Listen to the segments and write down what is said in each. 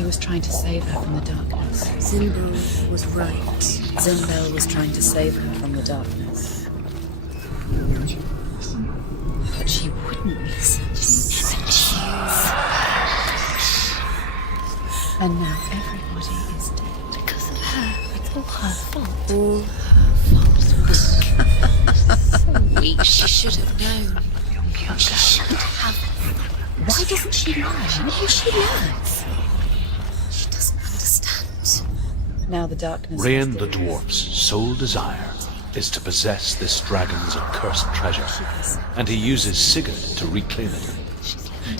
He was trying to save her from the darkness. Zimbel was right. Zimbel was trying to save her from the darkness. But she wouldn't listen. And now everybody is dead. Because of her. It's all her fault. All her fault. So weak. She should have known. She should have. Why doesn't she learn? Maybe she learns. She doesn't understand. Now the darkness. Rain the dwarf's sole desire is to possess this dragon's accursed treasure, and he uses Sigurd to reclaim it.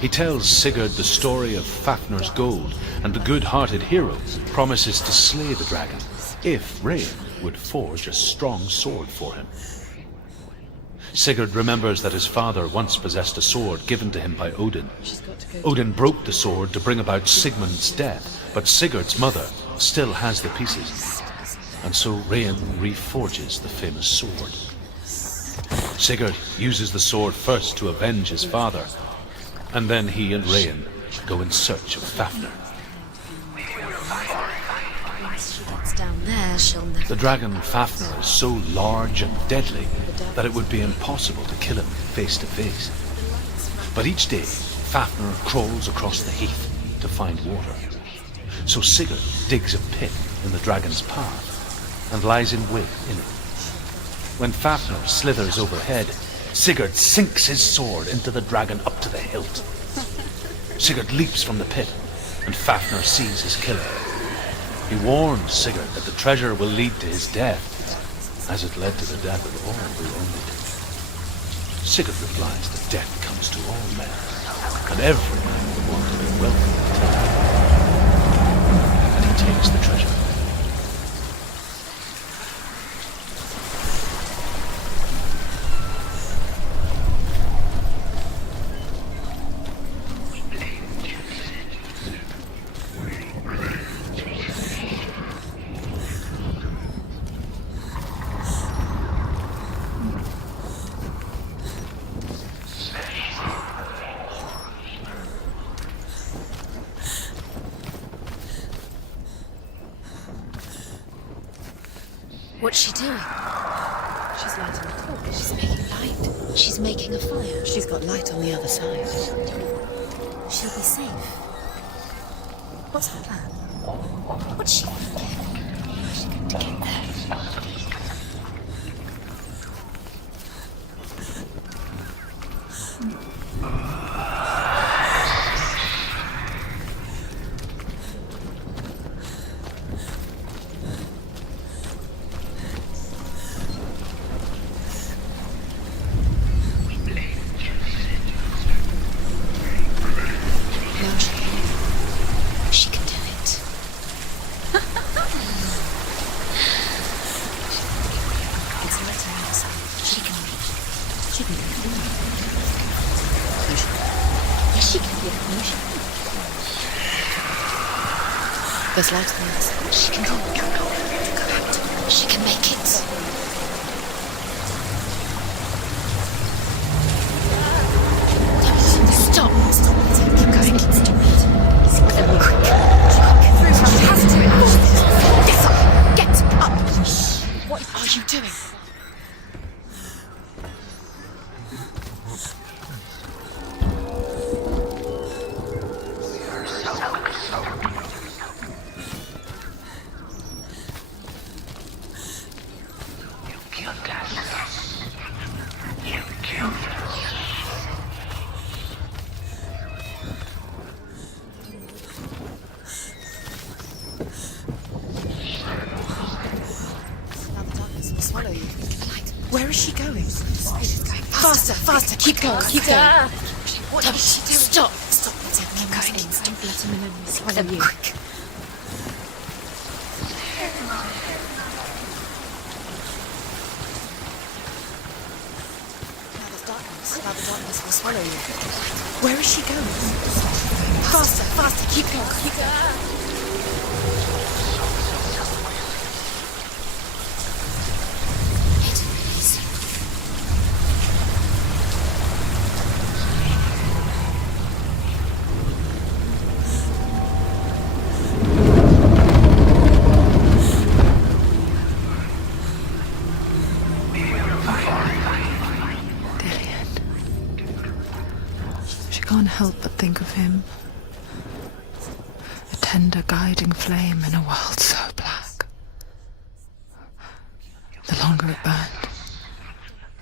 He tells Sigurd the story of Fafnir's gold, and the good-hearted hero promises to slay the dragon if Rain would forge a strong sword for him. Sigurd remembers that his father once possessed a sword given to him by Odin. Odin broke the sword to bring about Sigmund's death, but Sigurd's mother still has the pieces. And so Rain reforges the famous sword. Sigurd uses the sword first to avenge his father, and then he and Rain go in search of Fafnir. Down there, she'll never. The dragon Fafnir is so large and deadly that it would be impossible to kill him face to face. But each day, Fafnir crawls across the heath to find water. So Sigurd digs a pit in the dragon's path and lies in wait in it. When Fafnir slithers overhead, Sigurd sinks his sword into the dragon up to the hilt. Sigurd leaps from the pit, and Fafnir sees his killer. He warns Sigurd that the treasure will lead to his death, as it led to the death of all who owned it. Sigurd replies that death comes to all men, and every man will want to be welcome until and he takes the treasure. What's she doing? She's lighting a torch. She's making light. She's making a fire. She's got light on the other side. She'll be safe. What's her plan? What's she thinking? How's she going to get there? There's light on the other side. She can do it. She can make it. Stop. Stop it. Keep going. Stop it. Quick. She has to. Get up. Get up. What are you doing? Where is she going? Faster, faster, keep going, keep going. What is she doing? Stop. Stop, keep going. Don't let him in and swallow you. Quick. Now the darkness will swallow you. Where is she going? Faster, faster, keep going, keep going. help but think of him. A tender guiding flame in a world so black. The longer it burned,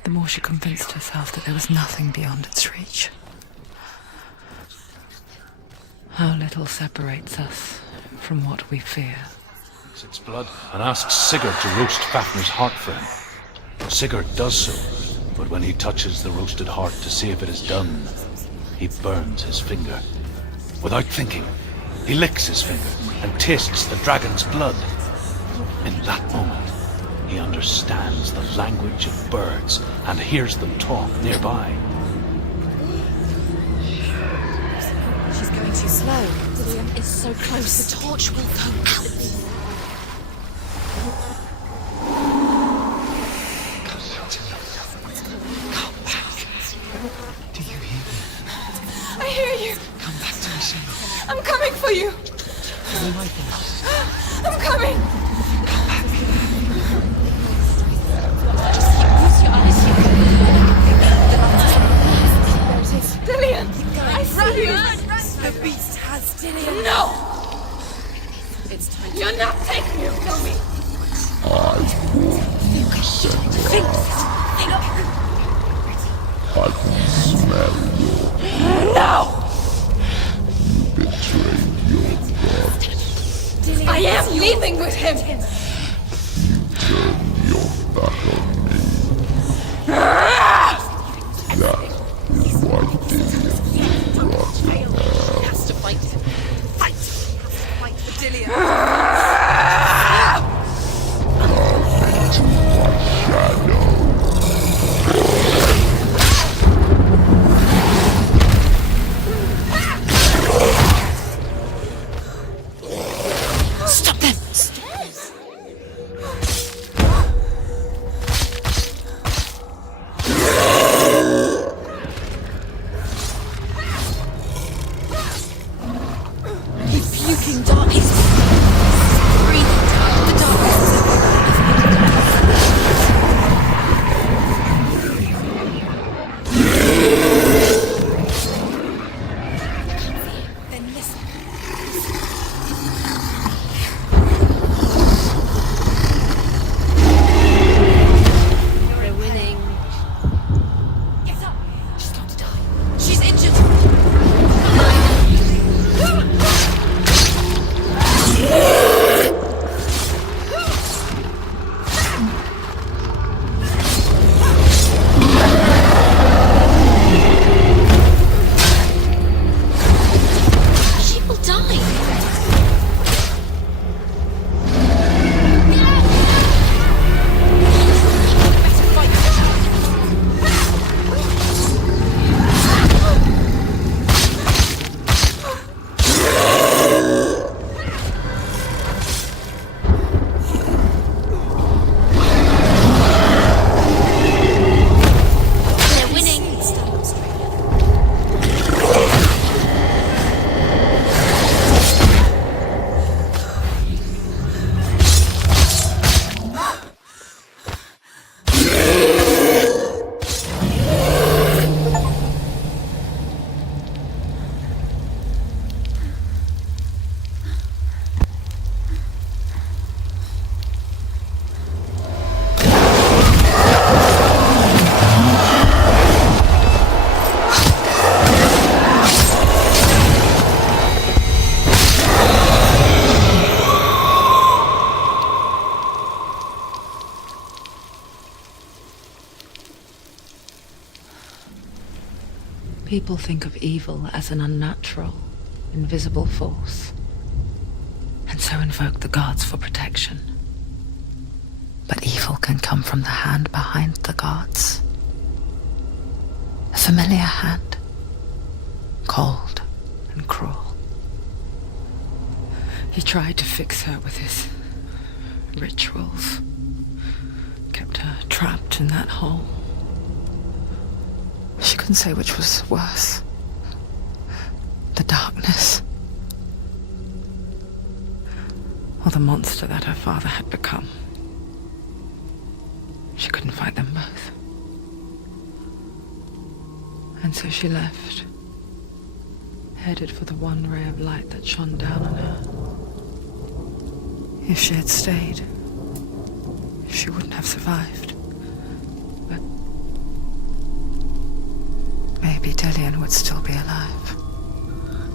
the more she convinced herself that there was nothing beyond its reach. How little separates us from what we fear. Its blood and asks Sigurd to roast Fafnir's heart for him. Sigurd does so, but when he touches the roasted heart to see if it is done, he burns his finger. Without thinking, he licks his finger and tastes the dragon's blood. In that moment, he understands the language of birds and hears them talk nearby. She's going too slow. Dillian is so close. The torch will go out. Come back. Do you hear me? I hear you. Come back to me, Senua. I'm coming for you. Follow my voice. I'm coming. Come back. Just use your eyes. There it is. Dillian, I see you. The beast has Dillian. No. It's time. You're not taking it from me. I can smell your No. betrayed your god. I am leaving with him. Turn your back on me. That is why Dillian will rot in hell. Has to fight. Fight. Has to fight for Dillian. Into my shadow. Stop them. Rebuking darkness. Breathing dark. The darkness. Then listen. You're winning. Get up. She's got to die. She's injured. She will die. They're winning. Stand up straight. People think of evil as an unnatural, invisible force, and so invoke the gods for protection. But evil can come from the hand behind the gods. A familiar hand, cold and cruel. He tried to fix her with his rituals, kept her trapped in that hole. She couldn't say which was worse. The darkness, or the monster that her father had become. She couldn't fight them both. And so she left, headed for the one ray of light that shone down on her. If she had stayed, she wouldn't have survived. But maybe Dillian would still be alive.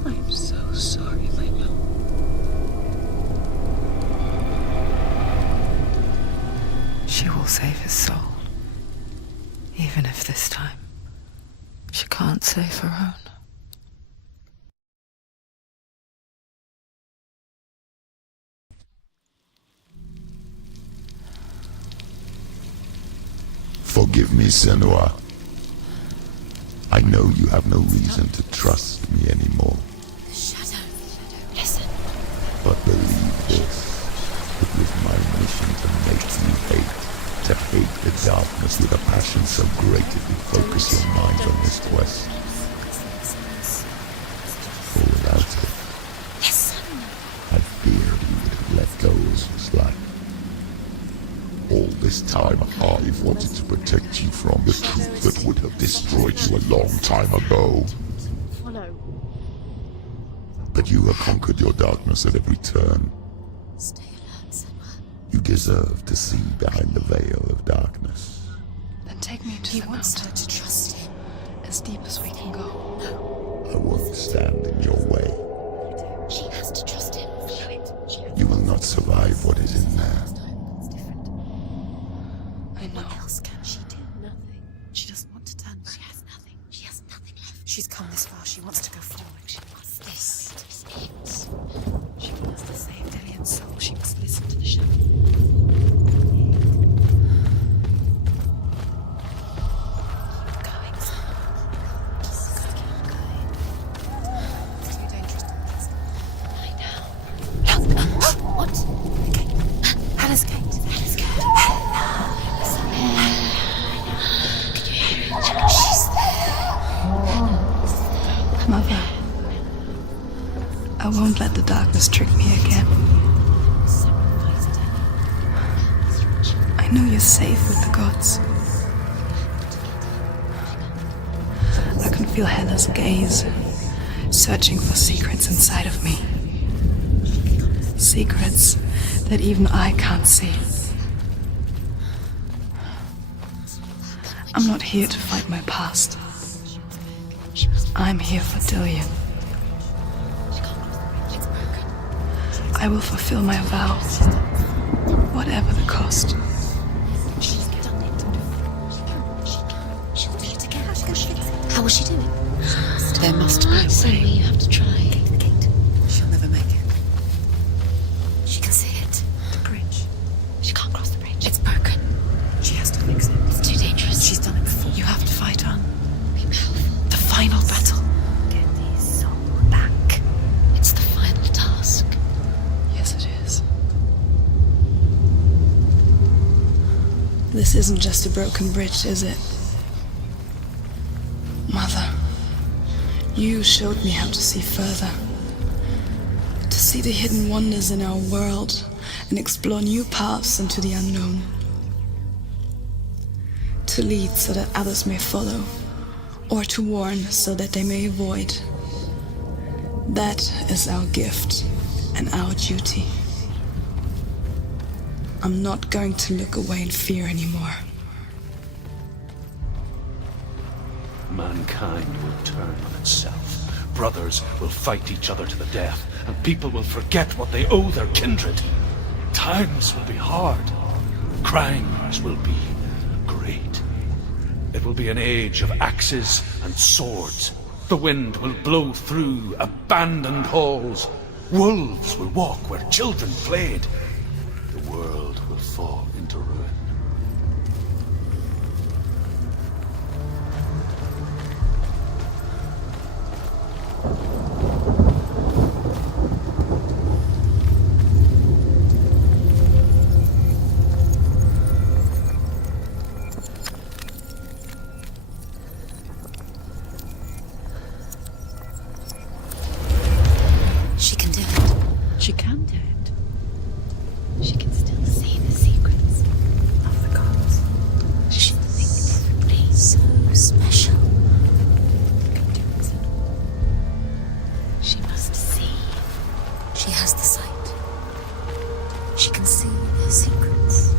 I'm so sorry, my love. She will save his soul. Even if this time she can't save her own. Forgive me, Senua. I know you have no reason to trust me anymore. Shadow. Listen. But believe this. It was my mission to make you hate. To hate the darkness with a passion so great it would focus your mind on this quest. For without it, Listen. I feared you would have let go of this life. All this time, I've wanted to protect you from the truth that would have destroyed you a long time ago. Follow. But you have conquered your darkness at every turn. Stay alert, Senua. You deserve to see behind the veil of darkness. Then take me to He the wants mountain, her to trust him. as deep as we can go. I won't stand in your way. She has to trust him. You will not survive what is in there. I know. What else can she do? Nothing. She doesn't want to turn back. She has nothing. She has nothing left. She's come this far. She wants to go forward. She wants this. This is it. She wants to save Dillian's soul. She must listen to the shadow. Going, son. Just gotta keep going. It's too dangerous to trust. Lie down. What? The gate. Hannah's gate. Hannah's gate. Can you hear it? She's there. Mother, I won't let the darkness trick me again. I know you're safe with the gods. I can feel Hela's gaze, searching for secrets inside of me. Secrets that even I can't see. I'm not here to fight my past. I'm here for Dillian. I will fulfill my vow, whatever the cost. She's done it. She'll do it again. How will she do it? There must be a So way. you have to try. The gate. She'll never make it. She can see it. The bridge. She can't cross the bridge. It's broken. She has to fix it. It's too dangerous. She's done it before. You have to fight her. Be powerful. The final battle. Get his soul back. It's the final task. Yes, it is. This isn't just a broken bridge, is it? Mother, you showed me how to see further. To see the hidden wonders in our world and explore new paths into the unknown. To lead so that others may follow, or to warn so that they may avoid. That is our gift and our duty. I'm not going to look away in fear anymore. Mankind will turn on itself. Brothers will fight each other to the death, and people will forget what they owe their kindred. Times will be hard. Crimes will be great. It will be an age of axes and swords. The wind will blow through abandoned halls. Wolves will walk where children played. The world will fall into ruin. She can do it. She can do it. She can still see the secrets Of the gods. She thinks differently. So special. She has the sight. She can see their secrets.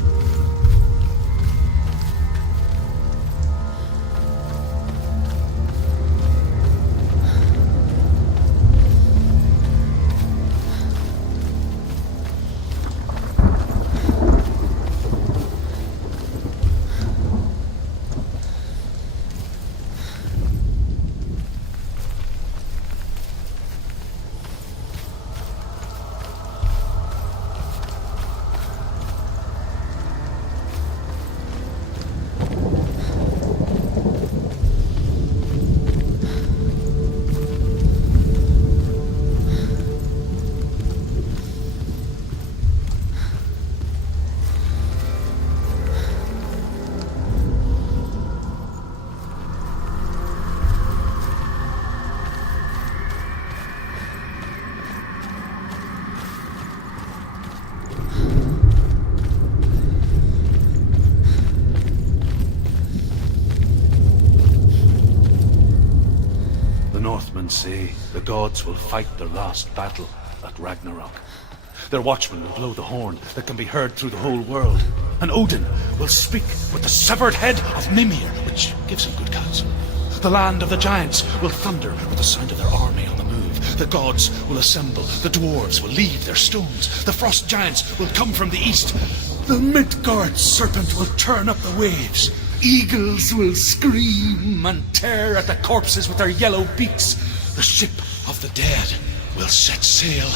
Northmen say the gods will fight their last battle at Ragnarok. Their watchmen will blow the horn that can be heard through the whole world. And Odin will speak with the severed head of Mimir, which gives him good counsel. The land of the giants will thunder with the sound of their army on the move. The gods will assemble. The dwarves will leave their stones. The frost giants will come from the east. The Midgard serpent will turn up the waves. Eagles will scream and tear at the corpses with their yellow beaks. The ship of the dead will set sail.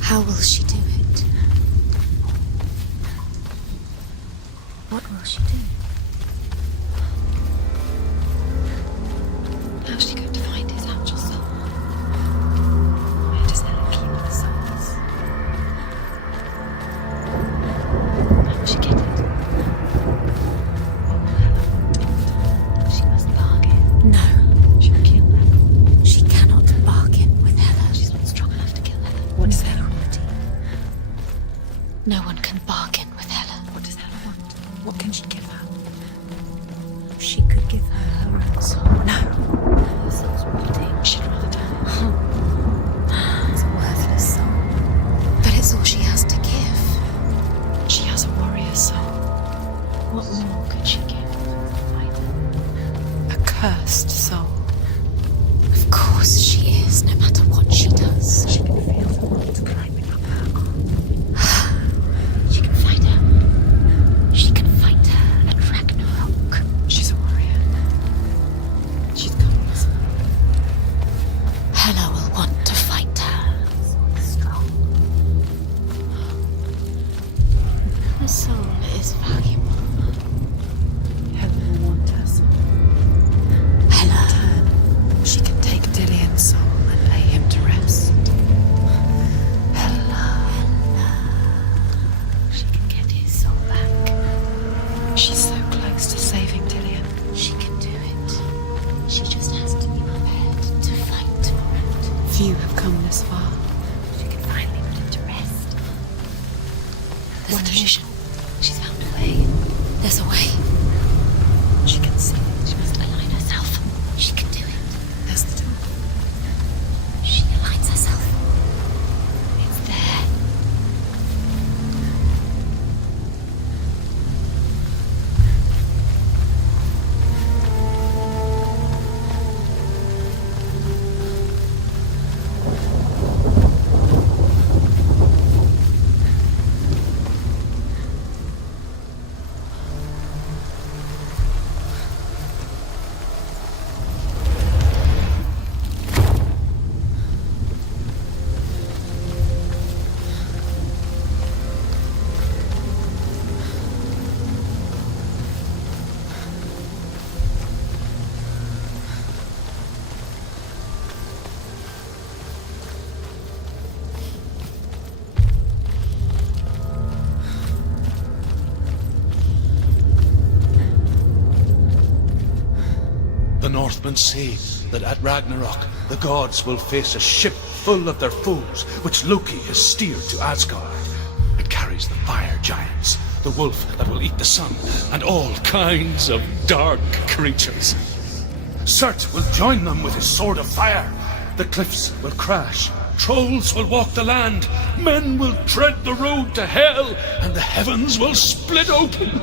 How will she do it? What will she do? How's she going to find his actual soul? Where does Helen keep the souls? How will she get it? What will Helen do? She must bargain. No, She'll kill Helen. she cannot bargain with Hela. She's not strong enough to kill Helen. What is Helen? No one can bargain with Hela. What does Helen want? What can she give her? Give her her own soul. No. Her soul's rotting. She'd rather die. It's a worthless soul. But it's all she has to give. She has a warrior soul. What more could she give? A cursed soul. Of course she is, no matter what she does. She can feel the mold climbing up her arm. She can find her. She can find her at Ragnarok. She's a warrior. She's come this way. Hela will want to fight her. Strong. Her soul is valuable. Helen will want her soul. Hela. She can take Dillion's soul and lay him to rest. She can get his soul back. She's so close to saving Dillion. She can do it. She just has to be prepared to fight for it. Few have come this far. She can finally put him to rest. There's What a is she? vision. She's found a way. There's a way. She can see it. She must align herself. She can do it. There's the door. She aligns herself. It's there. The Northmen say that at Ragnarok the gods will face a ship full of their foes, which Loki has steered to Asgard. It carries the fire giants, the wolf that will eat the sun, and all kinds of dark creatures. Surt will join them with his sword of fire. The cliffs will crash, trolls will walk the land, men will tread the road to hell, and the heavens will split open.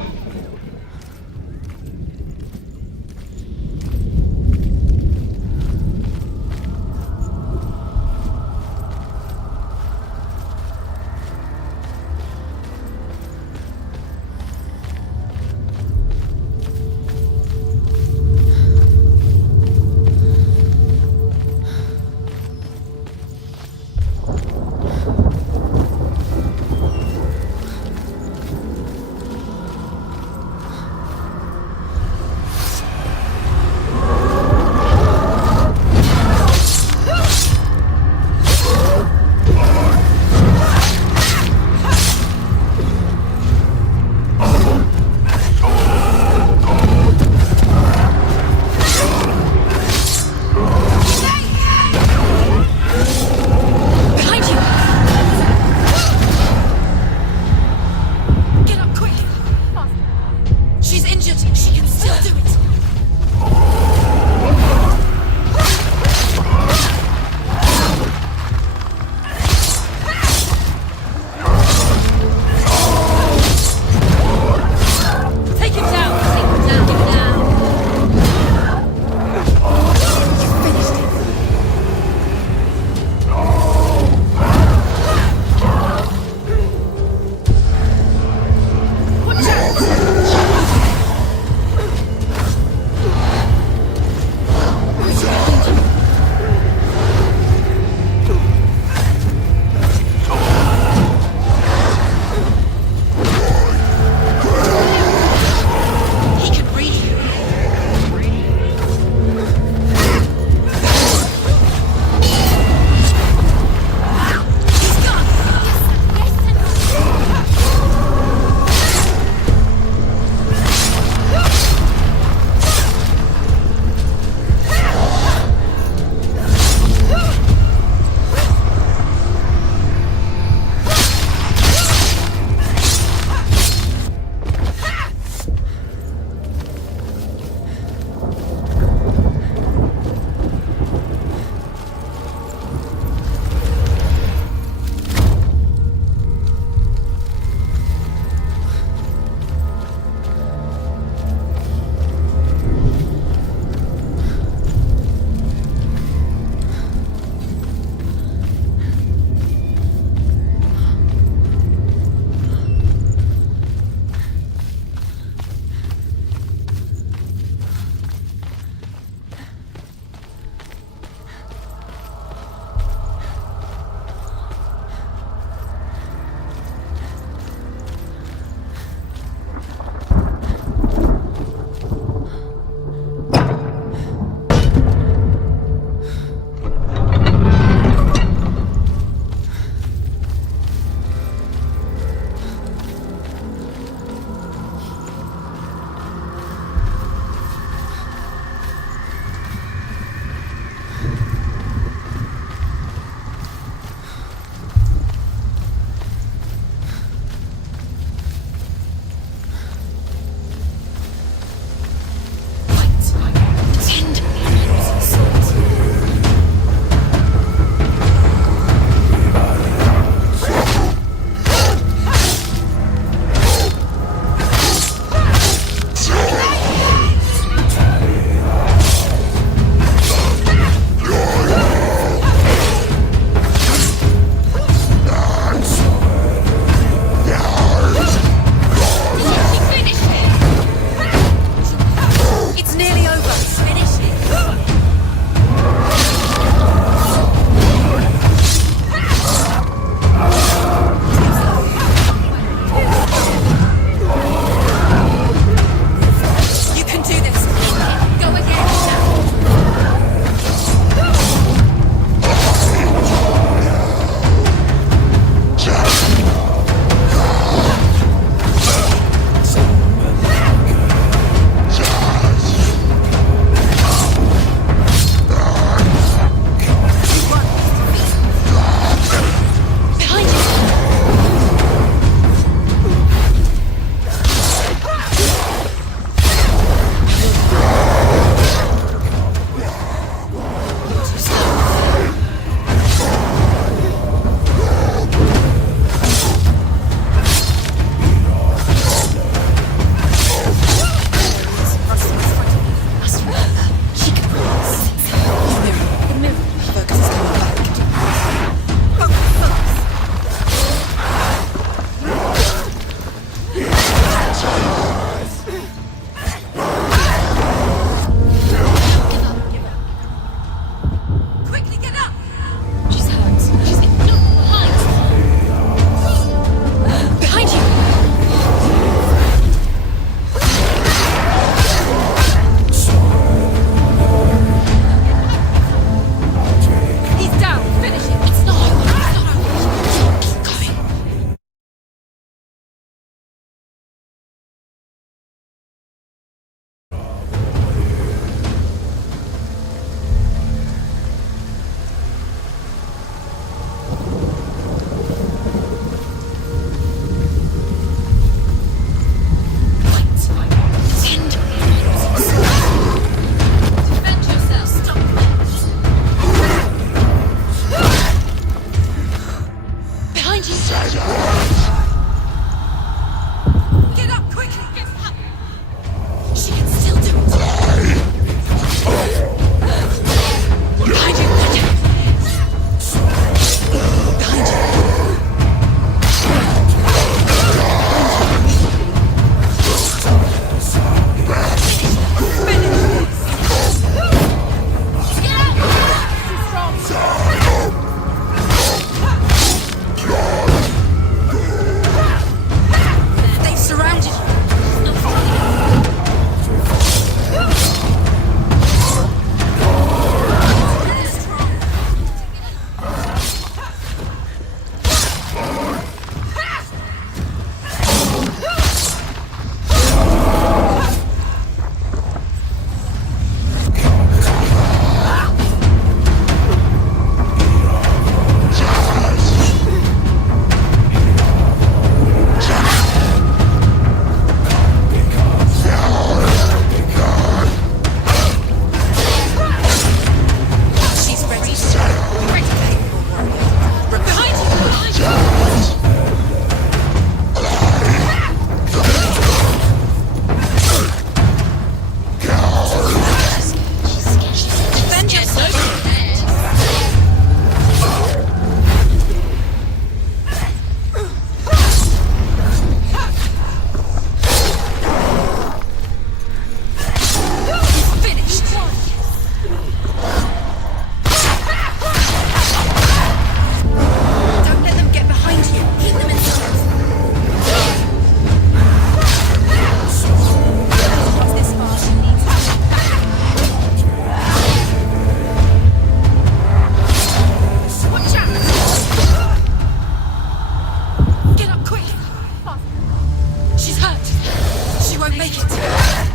She won't make it.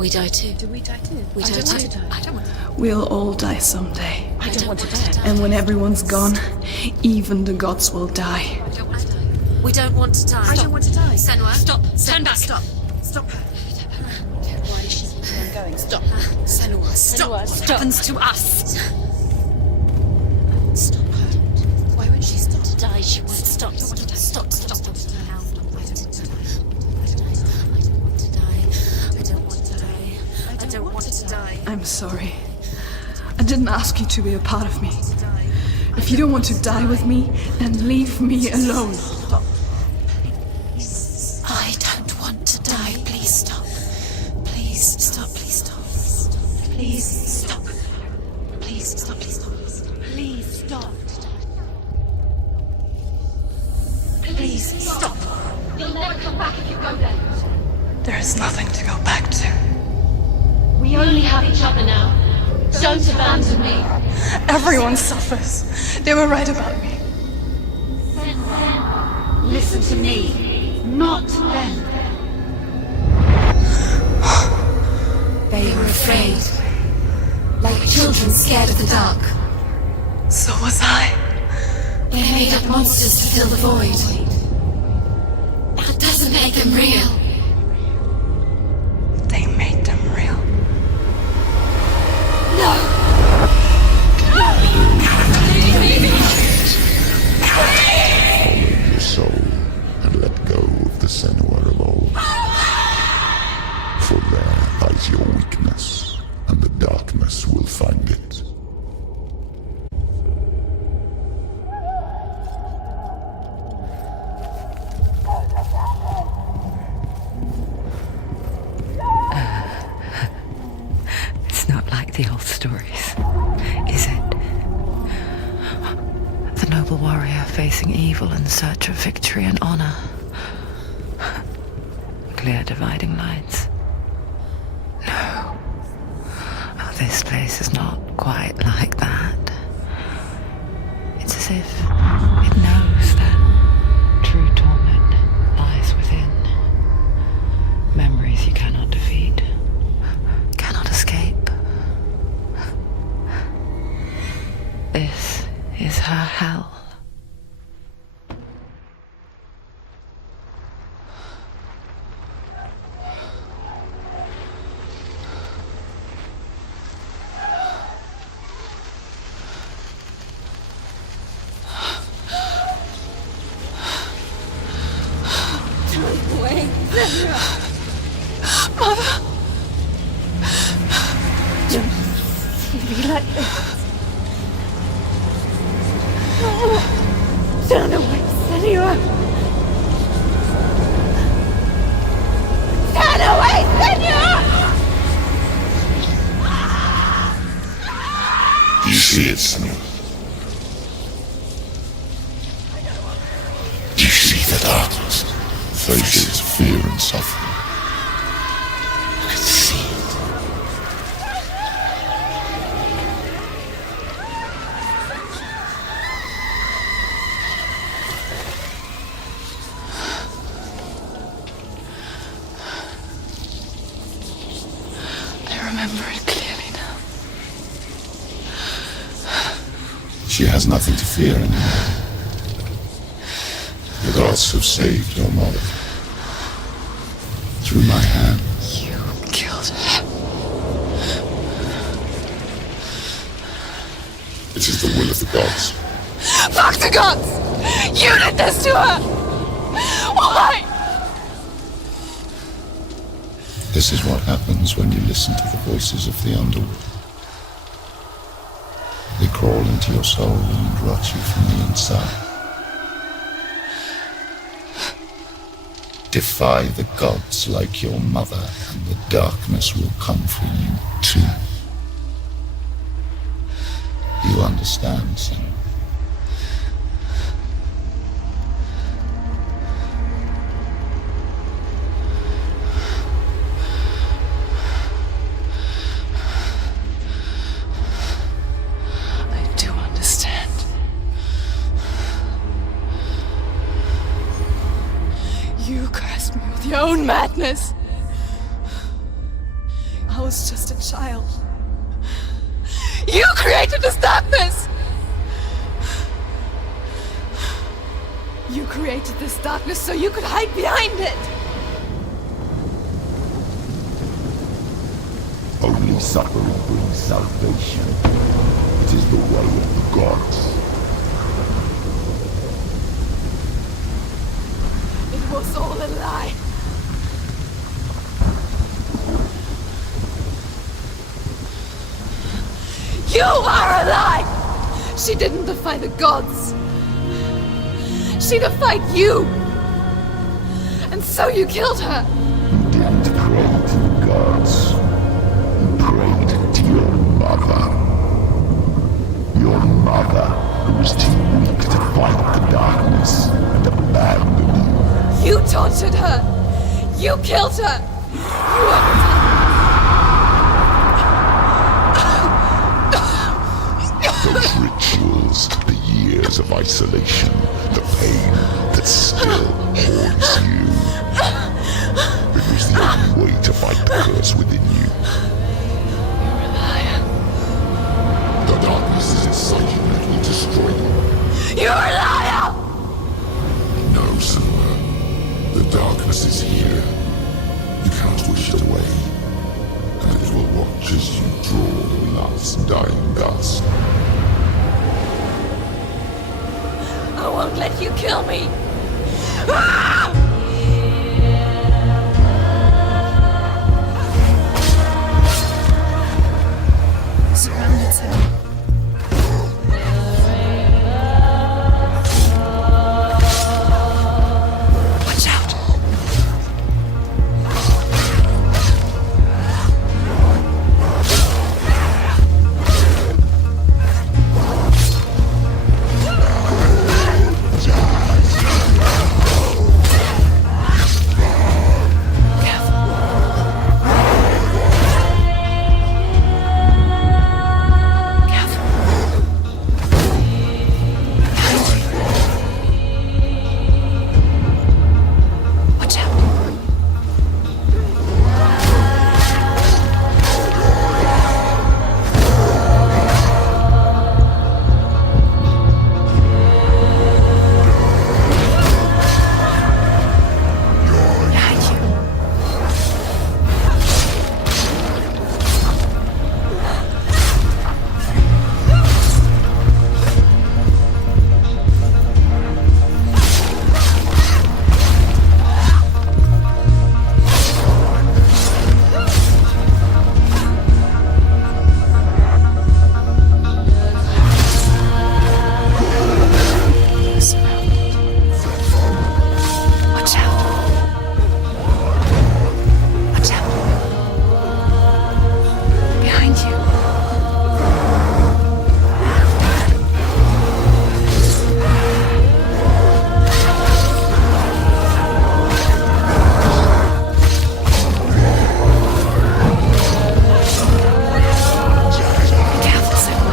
We die too. Do we die too? We die too. I don't want to die. We'll all die someday. I don't want to die. And when everyone's gone, even the gods will die. I don't want to die. We don't want to die. I don't want to die. Senua. Stop. Turn back. Stop. Stop her. Why is she keeping on going? Stop. Senua, stop. What happens to us? Stop her. Why won't she stop? To die, she won't stop. Stop. I don't want to die. I'm sorry. I didn't ask you to be a part of me. If you don't want to die with me, then leave me alone. I don't want to die. Please stop. Please stop. Please stop. Please stop. Please stop. Please stop. Please stop. Please stop. You'll never come back if you go there. There is nothing to go back to. We only have each other now. Don't abandon me. Everyone suffers. They were right about me. Listen to me, not them. They were afraid, like children scared of the dark. So was I. They made up monsters to fill the void. That doesn't make them real. They made them real. No! Follow your soul and let go of the Senua of old. For there lies your weakness, and the darkness will find it. It's not like the old stories, is it? The noble warrior facing evil in search of victory and honor. Clear dividing lines. No. Oh, this place is not quite like that. It's as if it knows that true torment lies within. Memories you cannot defeat, cannot escape. This is her hell. Turn away, Senua! Turn away, Senua! Do you see it, Senua? Do you see the darkness? Faces of fear and suffering. You can see it. I remember it clearly now. She has nothing to fear anymore. The gods have saved your mother. Through my hand. You killed her. It is the will of the gods. Fuck the gods! You did this to her! Why? This is what happens when you listen to the voices of the underworld. They crawl into your soul and rot you from the inside. Defy the gods like your mother, and the darkness will come for you too. You understand, son? I do understand. You cursed me with your own madness. was just a child. You created this darkness! You created this darkness so you could hide behind it! Only suffering brings salvation. It is the way of the gods. It was all a lie. You are a lie! She didn't defy the gods. She defied you! And so you killed her! You didn't pray to the gods. You prayed to your mother. Your mother, who was too weak to fight the darkness and abandon you. You tortured her! You killed her! You are Those rituals, the years of isolation, the pain that still haunts you. It was the only way to fight the curse within you. You're a liar. The darkness is inside you and it will destroy you. You're a liar! No, Senua. The darkness is here. You can't wish it away. And it will watch as you draw your last dying gasp. I won't let you kill me! Ah! Surrounded, sir. Watch out! Watch out! Behind you. Surrounded. Watch out! Watch out! Behind you. Careful, Senua.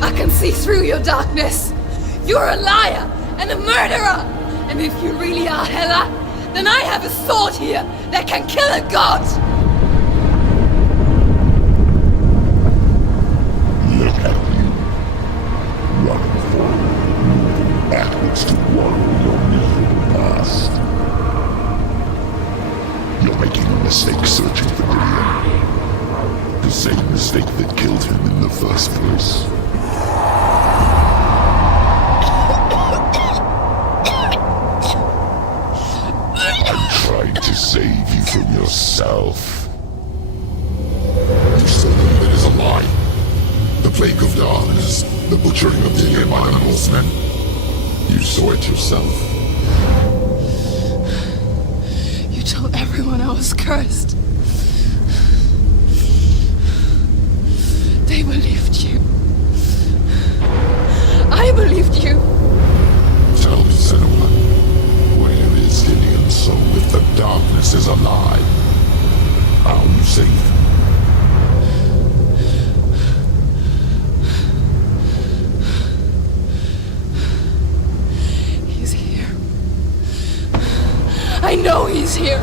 I can see through your darkness! You're a liar and a murderer! And if you really are Hela, then I have a sword here that can kill a god! Look at you. Running forward. Backwards to wallow in your miserable past. You're making a mistake searching for Gideon. The same mistake that killed him in the first place. I'm trying to save you from yourself. You still believe it is a lie. The plague of darkness, the butchering of Delia by the Northmen. You saw it yourself. You told everyone I was cursed. They believed you. I believed you. Tell me, Senua, where is Delia's soul if the darkness is alive? How you saved her? He's here. I know he's here.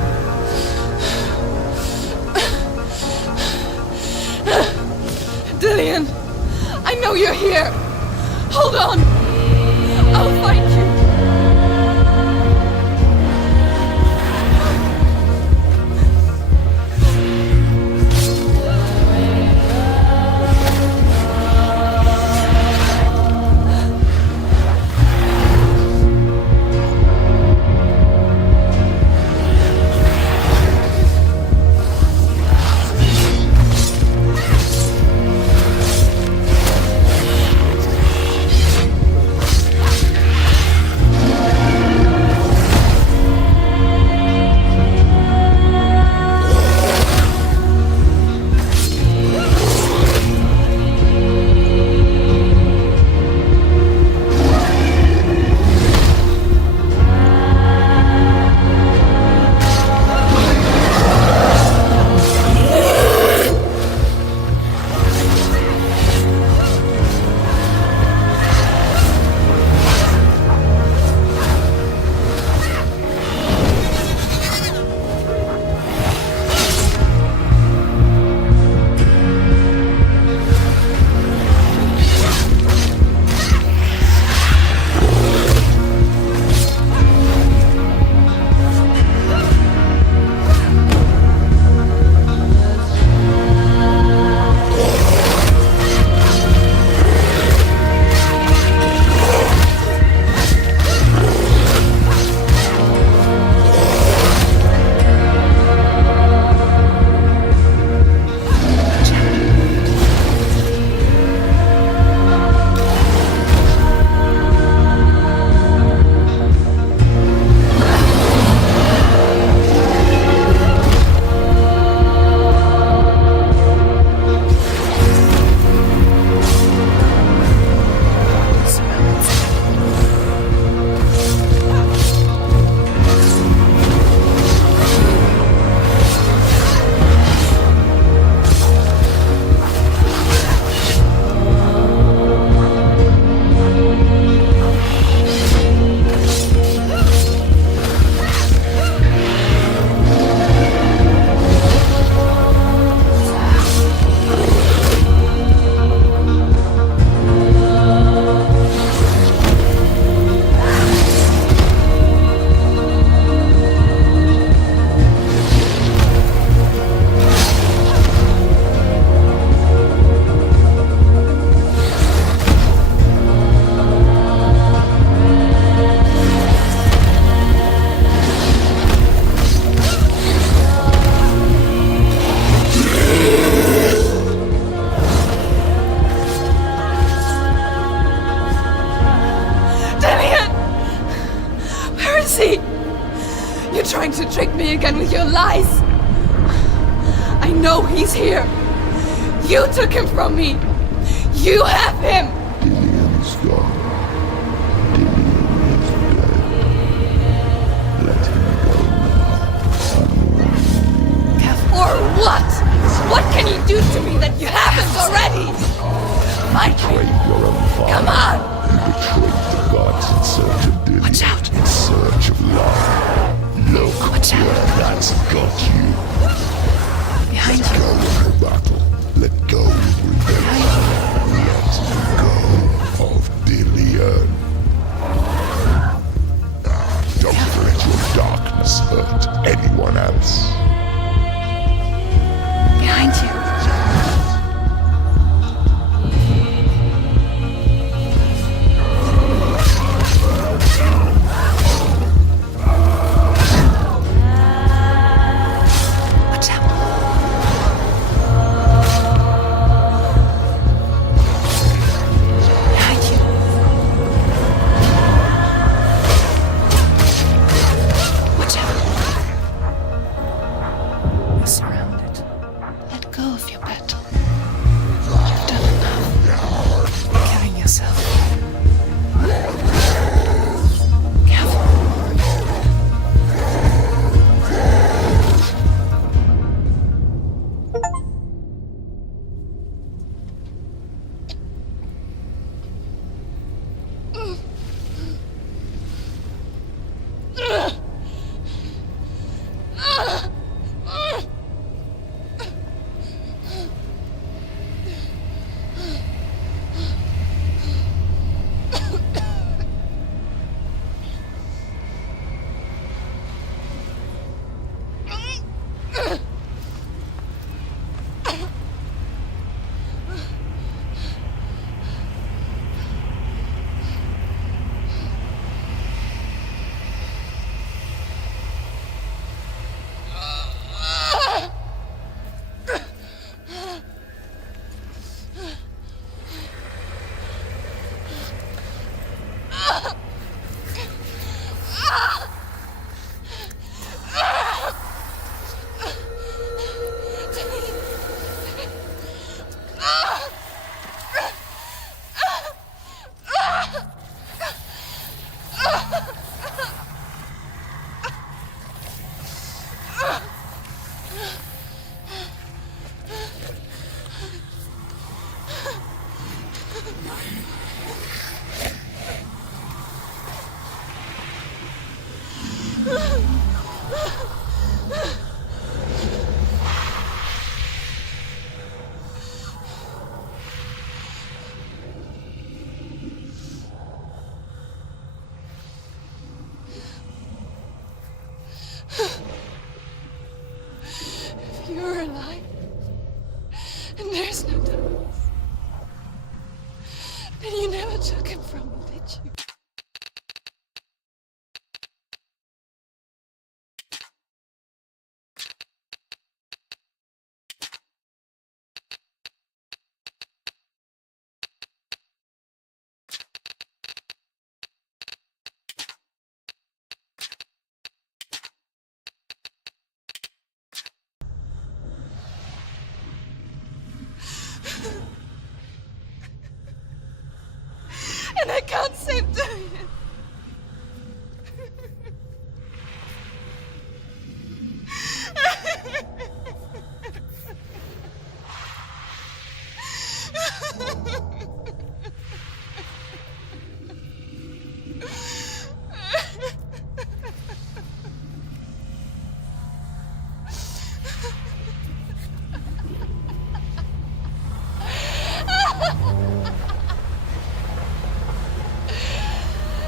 Dillian, I know you're here. Hold on. I'll find you. Trying to trick me again with your lies. I know he's here. You took him from me. You have him. Dillian is gone. Dillian is dead. Let him go now. For what? What can you do to me that you haven't already? Betrayed your own father. Come on. You betrayed the gods in search of Dillian. Watch out. In search of love. Look Watch out. where that's got you. Behind Let you. go of the battle. Let go of revenge. Let go of Dillian. Don't let your darkness hurt anyone else. Behind you. If you're alive, and there's no darkness, then you never took him from me, did you? And I can't save doing it.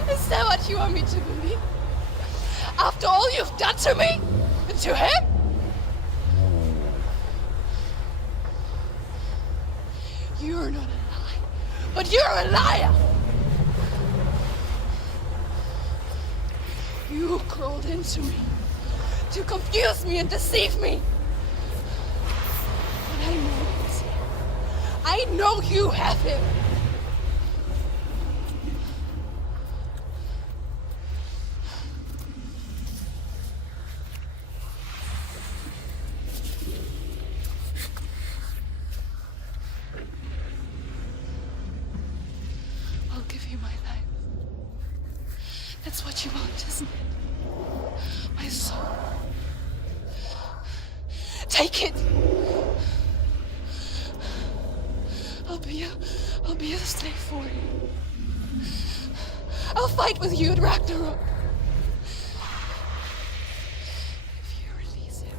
Is that what you want me to believe? After all you've done to me? And to him? You're not a lie, but you're a liar! You crawled into me to confuse me and deceive me. But I know he's here. I know you have him. I'll give you my life. That's what you want, isn't it? My soul. Take it. I'll be a slave for you. I'll fight with you at Ragnarok. If you release him.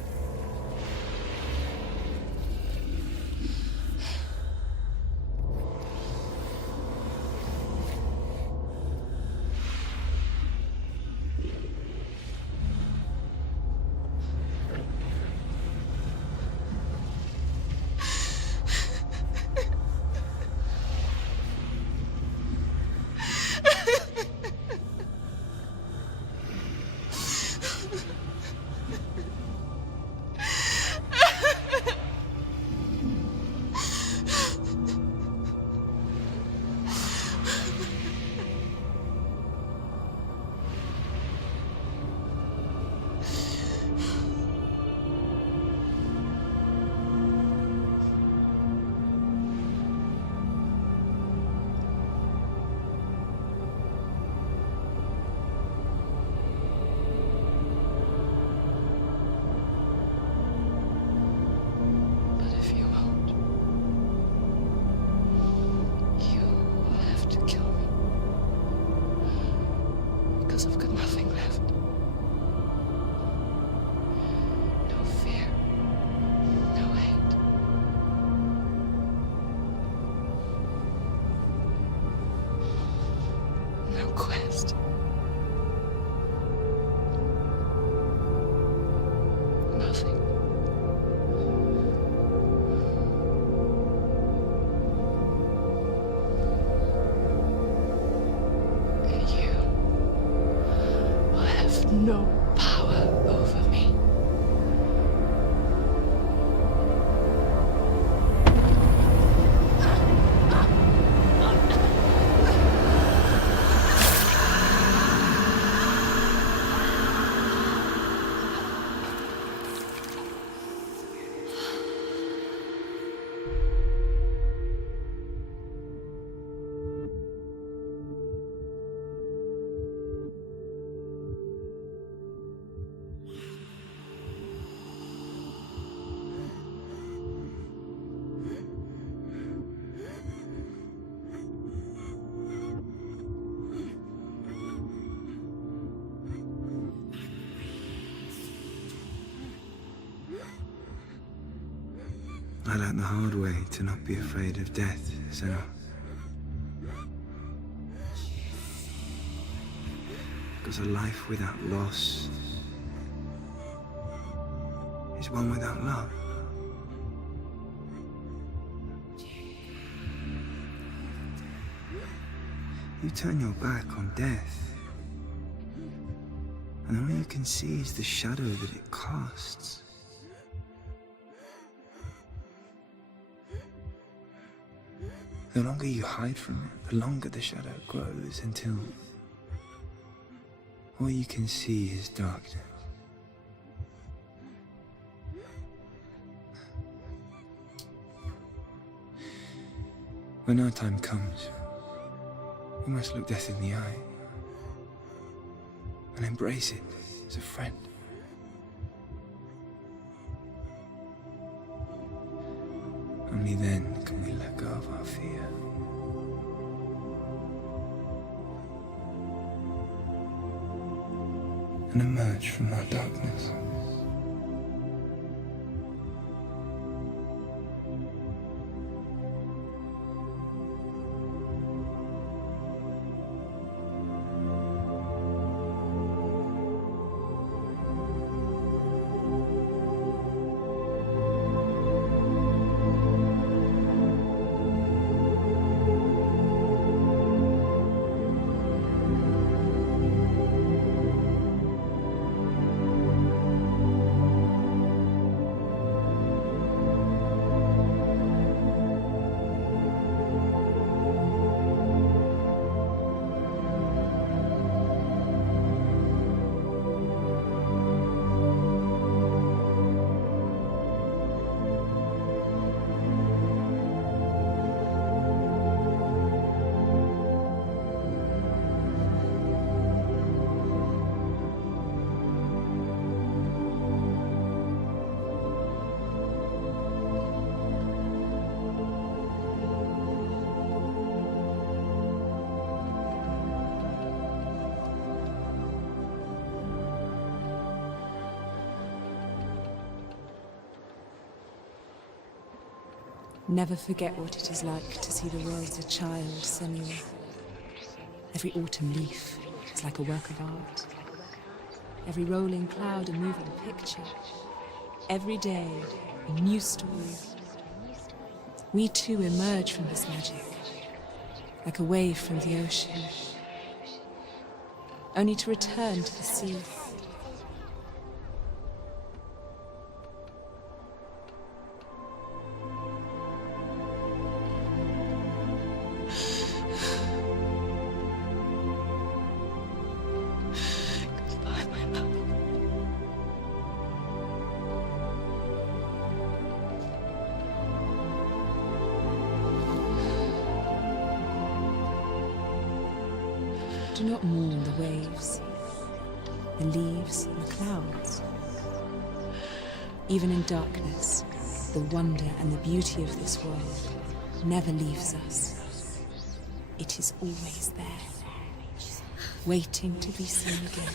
But if you won't, you will have to kill me. Because I've got nothing left. No fear. No hate. No quest. Nothing. And you will have no power over me. I learned the hard way to not be afraid of death, Senua. Because a life without loss is one without love. You turn your back on death, and all you can see is the shadow that it casts. The longer you hide from it, the longer the shadow grows until all you can see is darkness. When our time comes, we must look death in the eye and embrace it as a friend. Only then can we let go of our fear. And emerge from our darkness. Never forget what it is like to see the world as a child, Senua. Every autumn leaf is like a work of art. Every rolling cloud a moving picture. Every day a new story. We too emerge from this magic, like a wave from the ocean, only to return to the sea. Do not mourn the waves, the leaves, and the clouds. Even in darkness, the wonder and the beauty of this world never leaves us. It is always there, waiting to be seen again.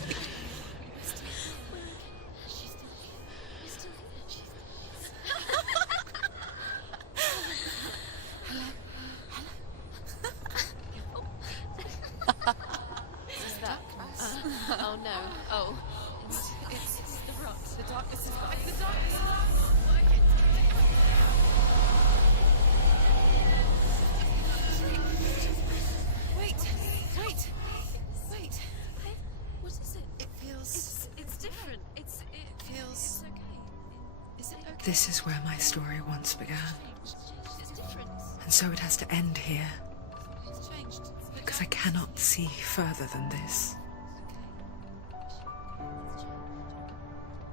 Oh no. Oh. It's the rocks. The darkness is back. The darkness is working. Wait. What is it? It feels... It's different. It feels... It's okay. Is it okay? This is where my story once began. It's different. And so it has to end here, It's changed. because I cannot see further than this.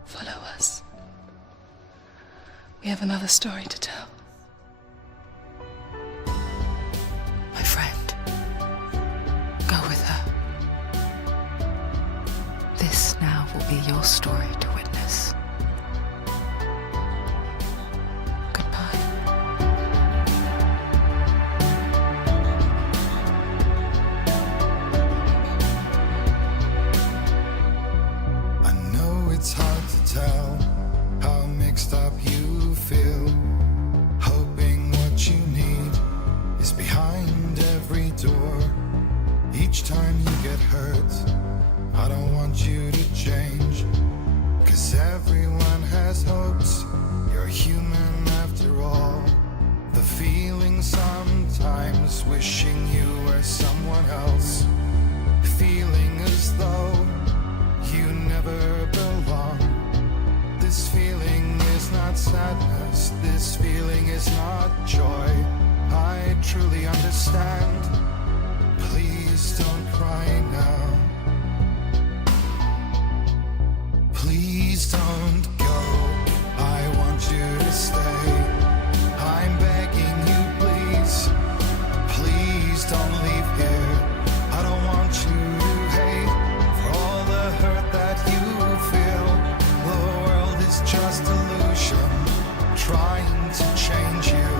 Follow us. We have another story to tell. My friend, go with her. This now will be your story to witness. Goodbye. I know it's hard to tell how mixed up you feel, each time you get hurt. I don't want you to change, 'cause everyone has hopes. You're human after all. The feeling sometimes wishing you were someone else, feeling as though you never belong. This feeling is not sadness, this feeling is not joy. I truly understand. Please don't cry now. Please don't go. I want you to stay. I'm begging you, please. Please don't leave here. I don't want you to hate for all the hurt that you feel. The world is just illusion, trying to change you.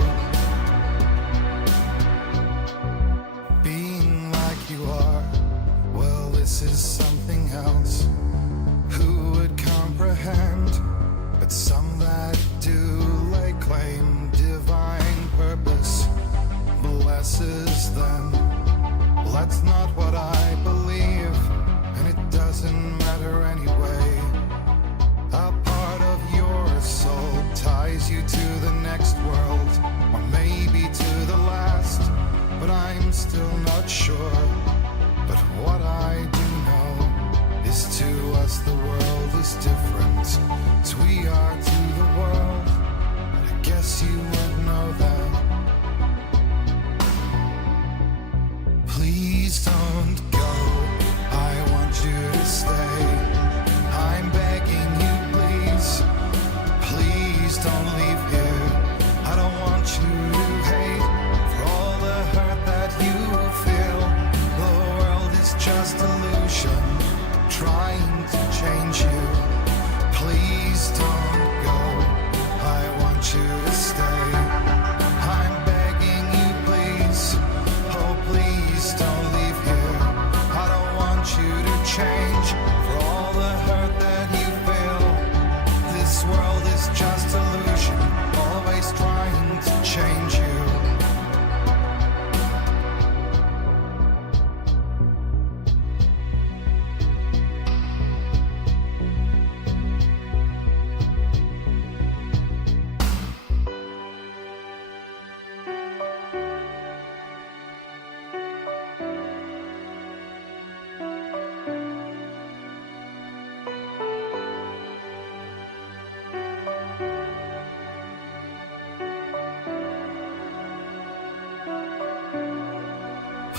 Being like you are, well, this is something else. Who would comprehend? But some that do lay claim divine purpose blesses them. Well, that's not what I believe, and it doesn't matter anyway. A part of your soul ties you to the next world, or maybe to the last, but I'm still not sure. But what I do know is, to us the world is different as we are to the world. I guess you would know that. Please don't go. I want you to stay. I'm begging you, please. Please don't leave here. I don't want you to hate for all the hurt that you feel. The world is just illusion, trying to change you. Please don't go. I want you to stay. I'm begging you, please. Oh, please don't leave here. I don't want you to change for all the hurt that you feel. This world is just illusion, always trying to change you.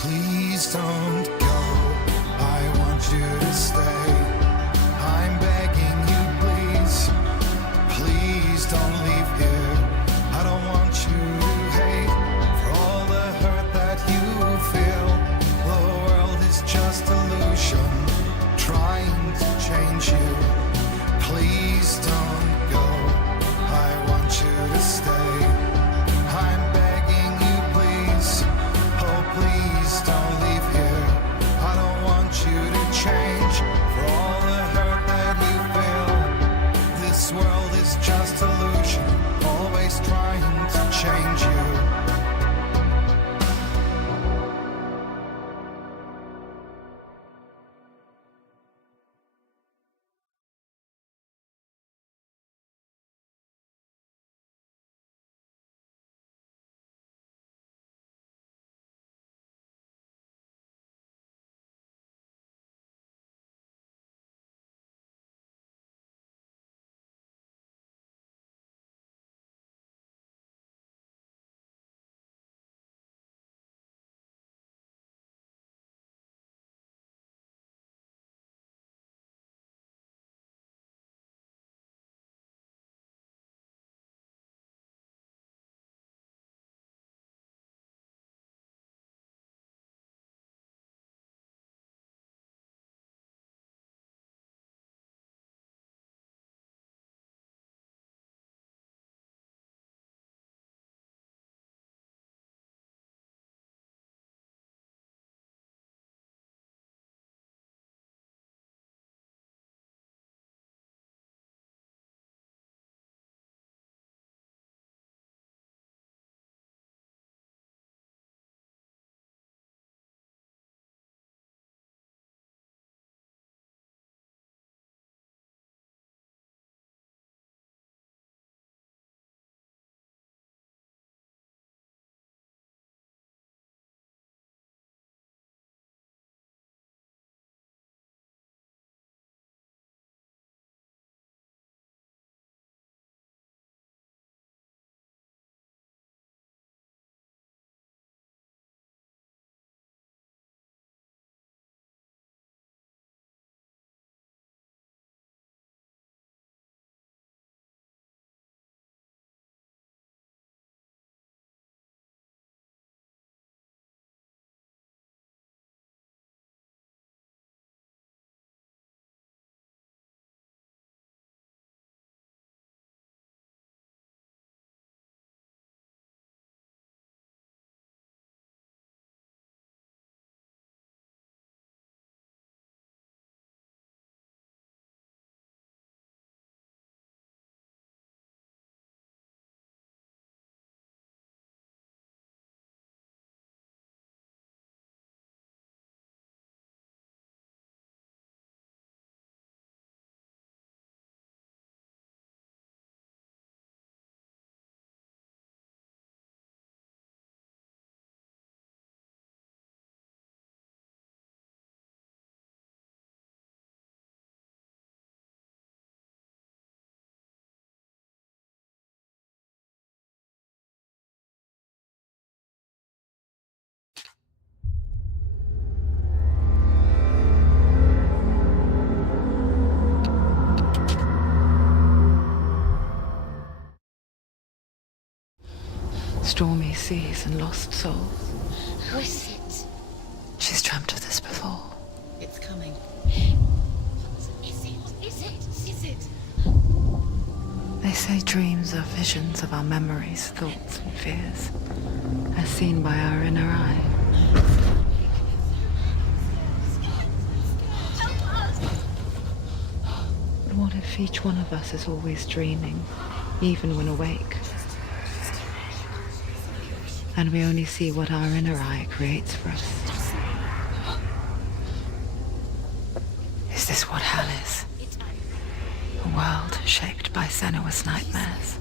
Please don't go. I want you to stay. I'm begging you, please. Please don't leave here. I don't want you to hate for all the hurt that you feel. The world is just illusion, trying to change you. Please don't go. I want you to stay. I'm begging you, please. Oh, please don't leave here. I don't want you to change for all the hurt that you feel. This world is just illusion, always trying to change you. stormy seas and lost souls. Who is it? She's dreamt of this before. It's coming. Is it? They say dreams are visions of our memories, thoughts, and fears, as seen by our inner eye. But what if each one of us is always dreaming, even when awake? And we only see what our inner eye creates for us. Is this what hell is? A world shaped by Senua's nightmares.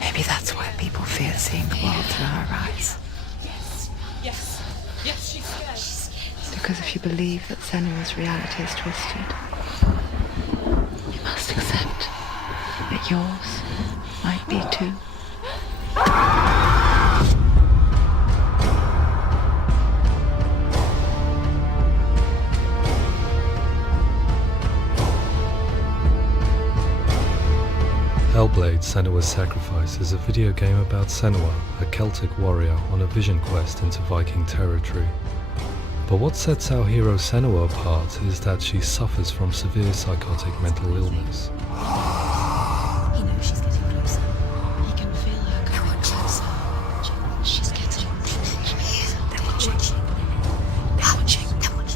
Maybe that's why people fear seeing the world through her eyes. Yes, she's scared. Because if you believe that Senua's reality is twisted, you must accept that yours might be too. Hellblade: Senua's Sacrifice is a video game about Senua, a Celtic warrior on a vision quest into Viking territory. But what sets our hero Senua apart is that she suffers from severe psychotic mental illness. He knows she's getting closer. He can feel her coming closer. She's getting closer. They're watching.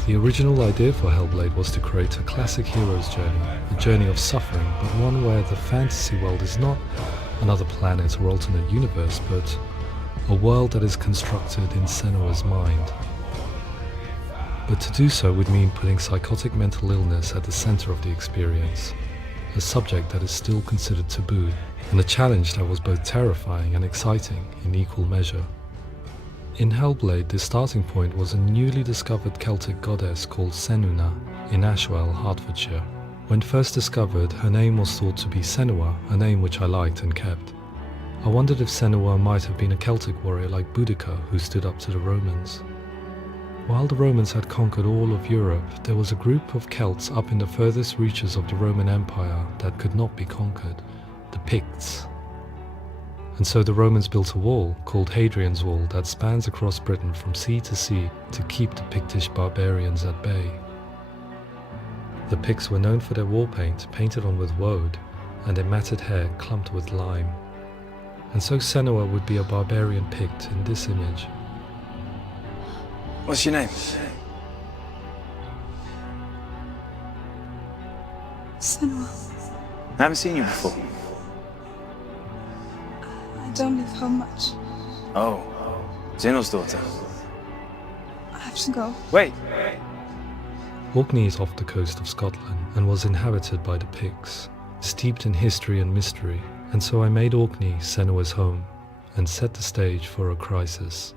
The original idea for Hellblade was to create a classic hero's journey, a journey of suffering, but one where the fantasy world is not another planet or alternate universe, but a world that is constructed in Senua's mind. But to do so would mean putting psychotic mental illness at the center of the experience, a subject that is still considered taboo, and a challenge that was both terrifying and exciting in equal measure. In Hellblade, the starting point was a newly discovered Celtic goddess called Senua in Ashwell, Hertfordshire. When first discovered, her name was thought to be Senua, a name which I liked and kept. I wondered if Senua might have been a Celtic warrior like Boudica who stood up to the Romans. While the Romans had conquered all of Europe, there was a group of Celts up in the furthest reaches of the Roman Empire that could not be conquered, the Picts. And so the Romans built a wall, called Hadrian's Wall, that spans across Britain from sea to sea to keep the Pictish barbarians at bay. The Picts were known for their war paint, painted on with woad, and their matted hair clumped with lime. And so Senua would be a barbarian Pict in this image. What's your name? Senua, I haven't seen you before. I don't leave home much. Oh, Zeno's daughter. I have to go. Wait! Orkney is off the coast of Scotland and was inhabited by the Picts, steeped in history and mystery, and so I made Orkney Senua's home and set the stage for a crisis.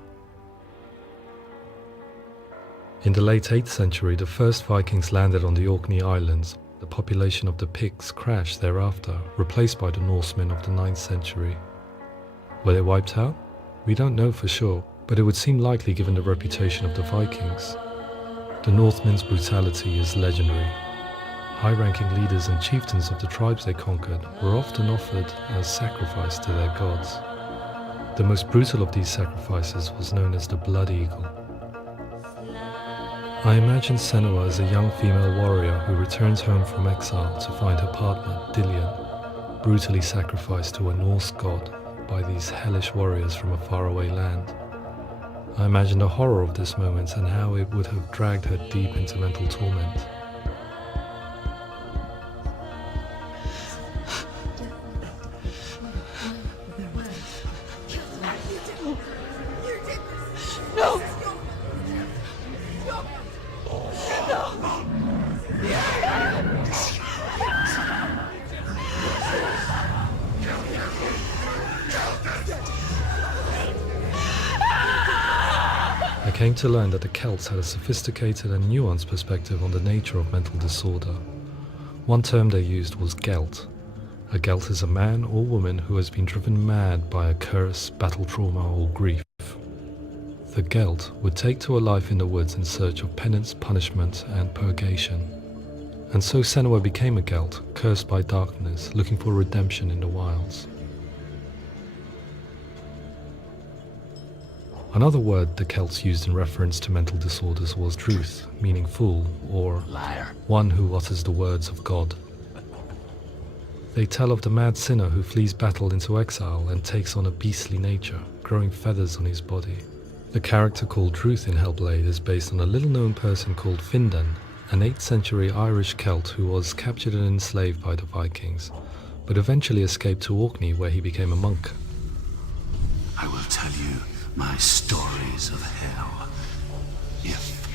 In the late 8th century, the first Vikings landed on the Orkney Islands. The population of the Picts crashed thereafter, replaced by the Norsemen of the 9th century. Were they wiped out? We don't know for sure, but it would seem likely given the reputation of the Vikings. The Northmen's brutality is legendary. High-ranking leaders and chieftains of the tribes they conquered were often offered as sacrifice to their gods. The most brutal of these sacrifices was known as the Blood Eagle. I imagine Senua as a young female warrior who returns home from exile to find her partner, Dillion, brutally sacrificed to a Norse god by these hellish warriors from a faraway land. I imagine the horror of this moment and how it would have dragged her deep into mental torment. No! I came to learn that the Celts had a sophisticated and nuanced perspective on the nature of mental disorder. One term they used was Gelt. A Gelt is a man or woman who has been driven mad by a curse, battle trauma, or grief. The Gelt would take to a life in the woods in search of penance, punishment, and purgation. And so Senua became a Gelt, cursed by darkness, looking for redemption in the wilds. Another word the Celts used in reference to mental disorders was truth, meaning fool, or Liar. one who utters the words of God. They tell of the mad sinner who flees battle into exile and takes on a beastly nature, growing feathers on his body. The character called Truth in Hellblade is based on a little-known person called Findan, an 8th century Irish Celt who was captured and enslaved by the Vikings, but eventually escaped to Orkney where he became a monk. I will tell you my stories of hell, if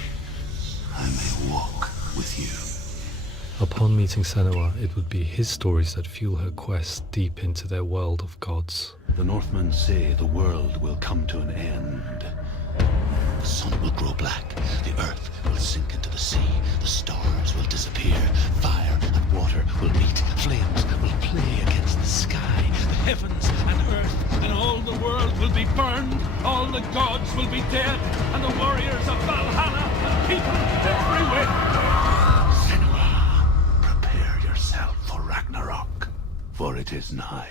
I may walk with you. Upon meeting Senua, it would be his stories that fuel her quest deep into their world of gods. The Northmen say the world will come to an end. The sun will grow black, the earth will sink into the sea, the stars will disappear, fire and water will meet, flames will play against the sky. The heavens and earth and all the world will be burned, all the gods will be dead, and the warriors of Valhalla and people everywhere. Senua, prepare yourself for Ragnarok, for it is nigh.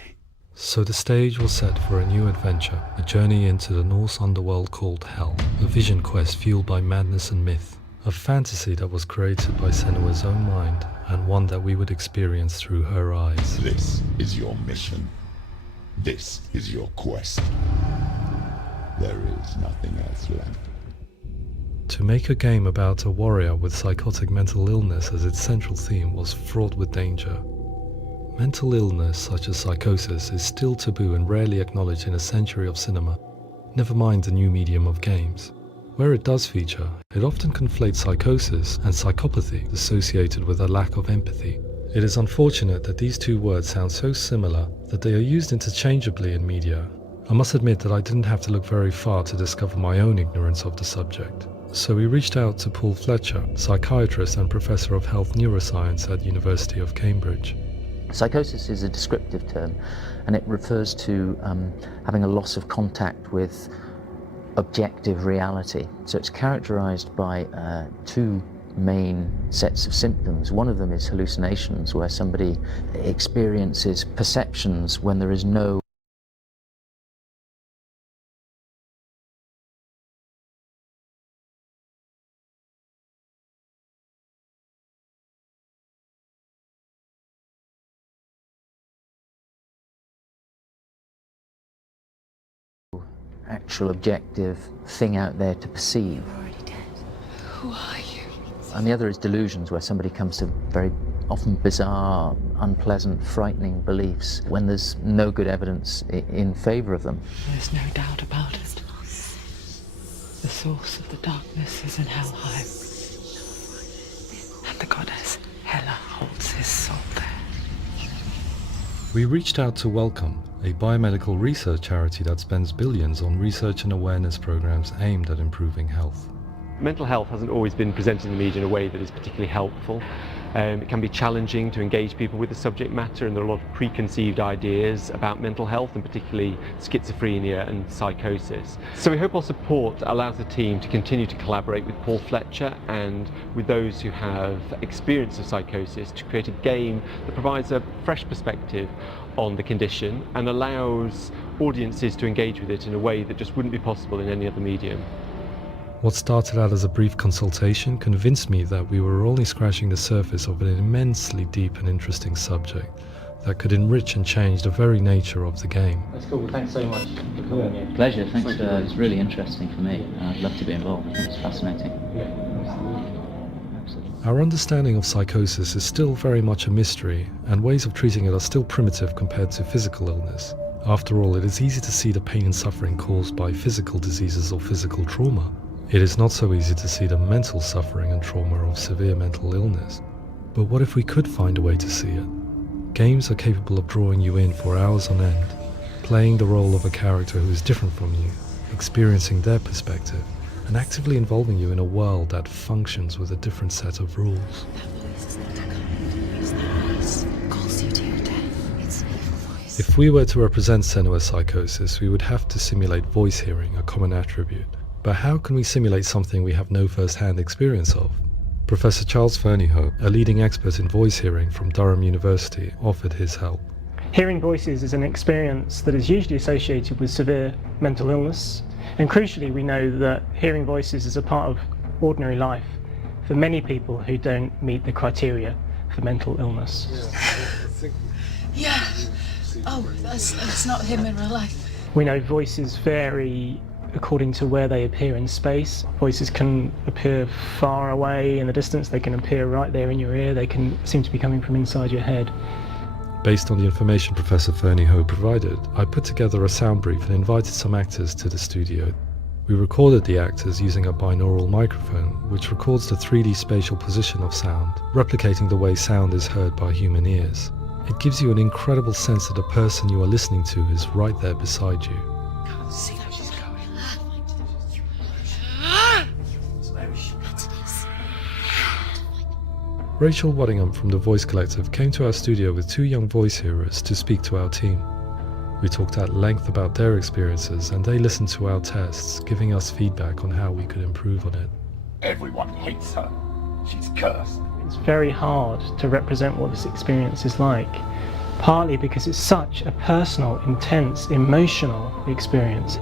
So the stage was set for a new adventure, a journey into the Norse underworld called Hell, a vision quest fueled by madness and myth, a fantasy that was created by Senua's own mind, and one that we would experience through her eyes. This is your mission. This is your quest. There is nothing else left. To make a game about a warrior with psychotic mental illness as its central theme was fraught with danger. Mental illness such as psychosis is still taboo and rarely acknowledged in a century of cinema, never mind the new medium of games. Where it does feature, it often conflates psychosis and psychopathy associated with a lack of empathy. It is unfortunate that these two words sound so similar that they are used interchangeably in media. I must admit that I didn't have to look very far to discover my own ignorance of the subject. So we reached out to Paul Fletcher, psychiatrist and professor of health neuroscience at University of Cambridge. Psychosis is a descriptive term, and it refers to having a loss of contact with objective reality. So it's characterized by two main sets of symptoms. One of them is hallucinations, where somebody experiences perceptions when there is no actual objective thing out there to perceive. You're already dead. Who are you? And the other is delusions, where somebody comes to very often bizarre, unpleasant, frightening beliefs when there's no good evidence in favor of them. There's no doubt about it. The source of the darkness is in Helheim. And the goddess Hela holds his soul there. We reached out to Welcome, a biomedical research charity that spends billions on research and awareness programs aimed at improving health. Mental health hasn't always been presented in the media in a way that is particularly helpful. It can be challenging to engage people with the subject matter, and there are a lot of preconceived ideas about mental health, and particularly schizophrenia and psychosis. So we hope our support allows the team to continue to collaborate with Paul Fletcher and with those who have experience of psychosis to create a game that provides a fresh perspective on the condition and allows audiences to engage with it in a way that just wouldn't be possible in any other medium. What started out as a brief consultation convinced me that we were only scratching the surface of an immensely deep and interesting subject that could enrich and change the very nature of the game. That's cool. Thanks so much for coming here. Pleasure. Thanks. It's really interesting for me. I'd love to be involved. I think it's fascinating. Absolutely. Our understanding of psychosis is still very much a mystery, and ways of treating it are still primitive compared to physical illness. After all, it is easy to see the pain and suffering caused by physical diseases or physical trauma. It is not so easy to see the mental suffering and trauma of severe mental illness. But what if we could find a way to see it? Games are capable of drawing you in for hours on end, playing the role of a character who is different from you, experiencing their perspective, and actively involving you in a world that functions with a different set of rules. That voice is not a kind. It's that voice calls you to your death. It's an evil voice. If we were to represent Senua's psychosis, we would have to simulate voice hearing, a common attribute. But how can we simulate something we have no first-hand experience of? Professor Charles Fernyhough, a leading expert in voice hearing from Durham University, offered his help. Hearing voices is an experience that is usually associated with severe mental illness. And crucially, we know that hearing voices is a part of ordinary life for many people who don't meet the criteria for mental illness. Yeah. Oh, that's not him in real life. We know voices vary according to where they appear in space. Voices can appear far away in the distance, they can appear right there in your ear, they can seem to be coming from inside your head. Based on the information Professor Fernie Ho provided, I put together a sound brief and invited some actors to the studio. We recorded the actors using a binaural microphone, which records the 3D spatial position of sound, replicating the way sound is heard by human ears. It gives you an incredible sense that the person you are listening to is right there beside you. Can't see how she's going. Rachel Waddingham from the Voice Collective came to our studio with 2 young voice hearers to speak to our team. We talked at length about their experiences and they listened to our tests, giving us feedback on how we could improve on it. Everyone hates her. She's cursed. It's very hard to represent what this experience is like, partly because it's such a personal, intense, emotional experience.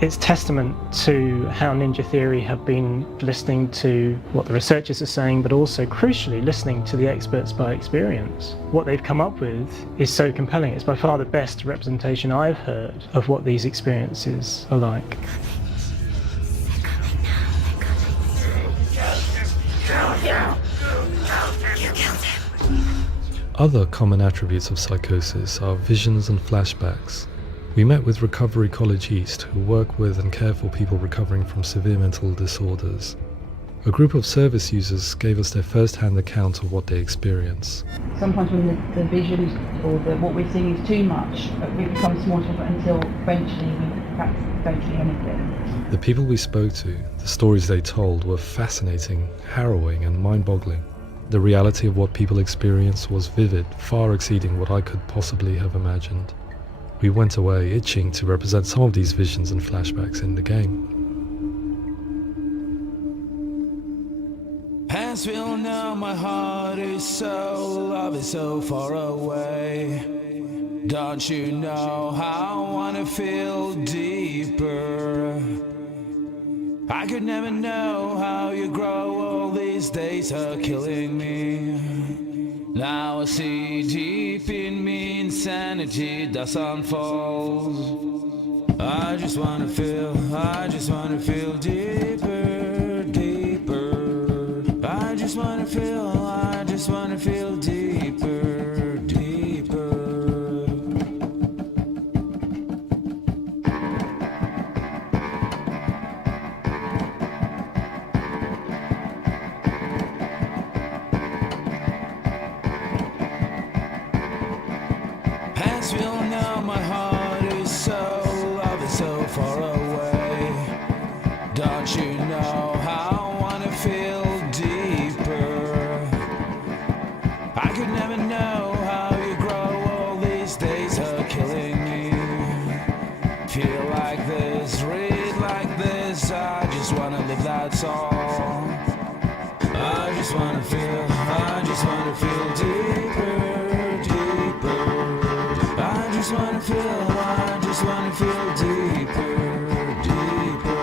It's testament to how Ninja Theory have been listening to what the researchers are saying, but also, crucially, listening to the experts by experience. What they've come up with is so compelling. It's by far the best representation I've heard of what these experiences are like. Other common attributes of psychosis are visions and flashbacks. We met with Recovery College East, who work with and care for people recovering from severe mental disorders. A group of service users gave us their first-hand account of what they experience. Sometimes when the visions or what we're seeing is too much, we become small until eventually we practice don't see anything. The people we spoke to, the stories they told, were fascinating, harrowing and mind-boggling. The reality of what people experienced was vivid, far exceeding what I could possibly have imagined. We went away itching to represent some of these visions and flashbacks in the game. Hands will know my heart is so, love is so far away. Don't you know how I wanna feel deeper? I could never know how you grow, all these days are killing me. Now I see deep in me insanity does unfold. I just wanna feel deeper, deeper. I just wanna feel deeper, deeper. Hands will know my heart is so, love is so far away. Don't you know how I wanna feel deeper? I could never know how you grow, all these days are killing me. Feel like this, read like this, I just wanna live, that's all. I just wanna feel deeper, deeper. I just wanna feel deeper, deeper.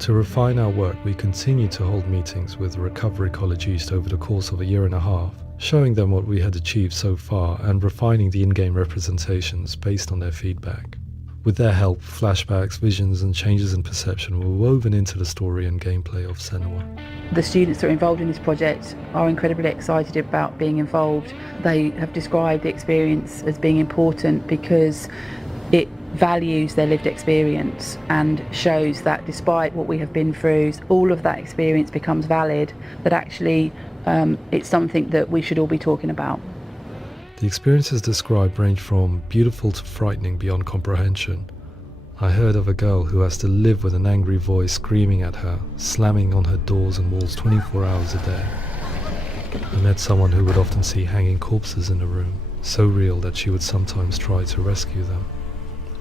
To refine our work, we continue to hold meetings with Recovery College East over the course of a year and a half, showing them what we had achieved so far and refining the in-game representations based on their feedback. With their help, flashbacks, visions and changes in perception were woven into the story and gameplay of Senua. The students that are involved in this project are incredibly excited about being involved. They have described the experience as being important because it values their lived experience and shows that despite what we have been through, all of that experience becomes valid, that actually it's something that we should all be talking about. The experiences described range from beautiful to frightening beyond comprehension. I heard of a girl who has to live with an angry voice screaming at her, slamming on her doors and walls 24 hours a day. I met someone who would often see hanging corpses in a room, so real that she would sometimes try to rescue them.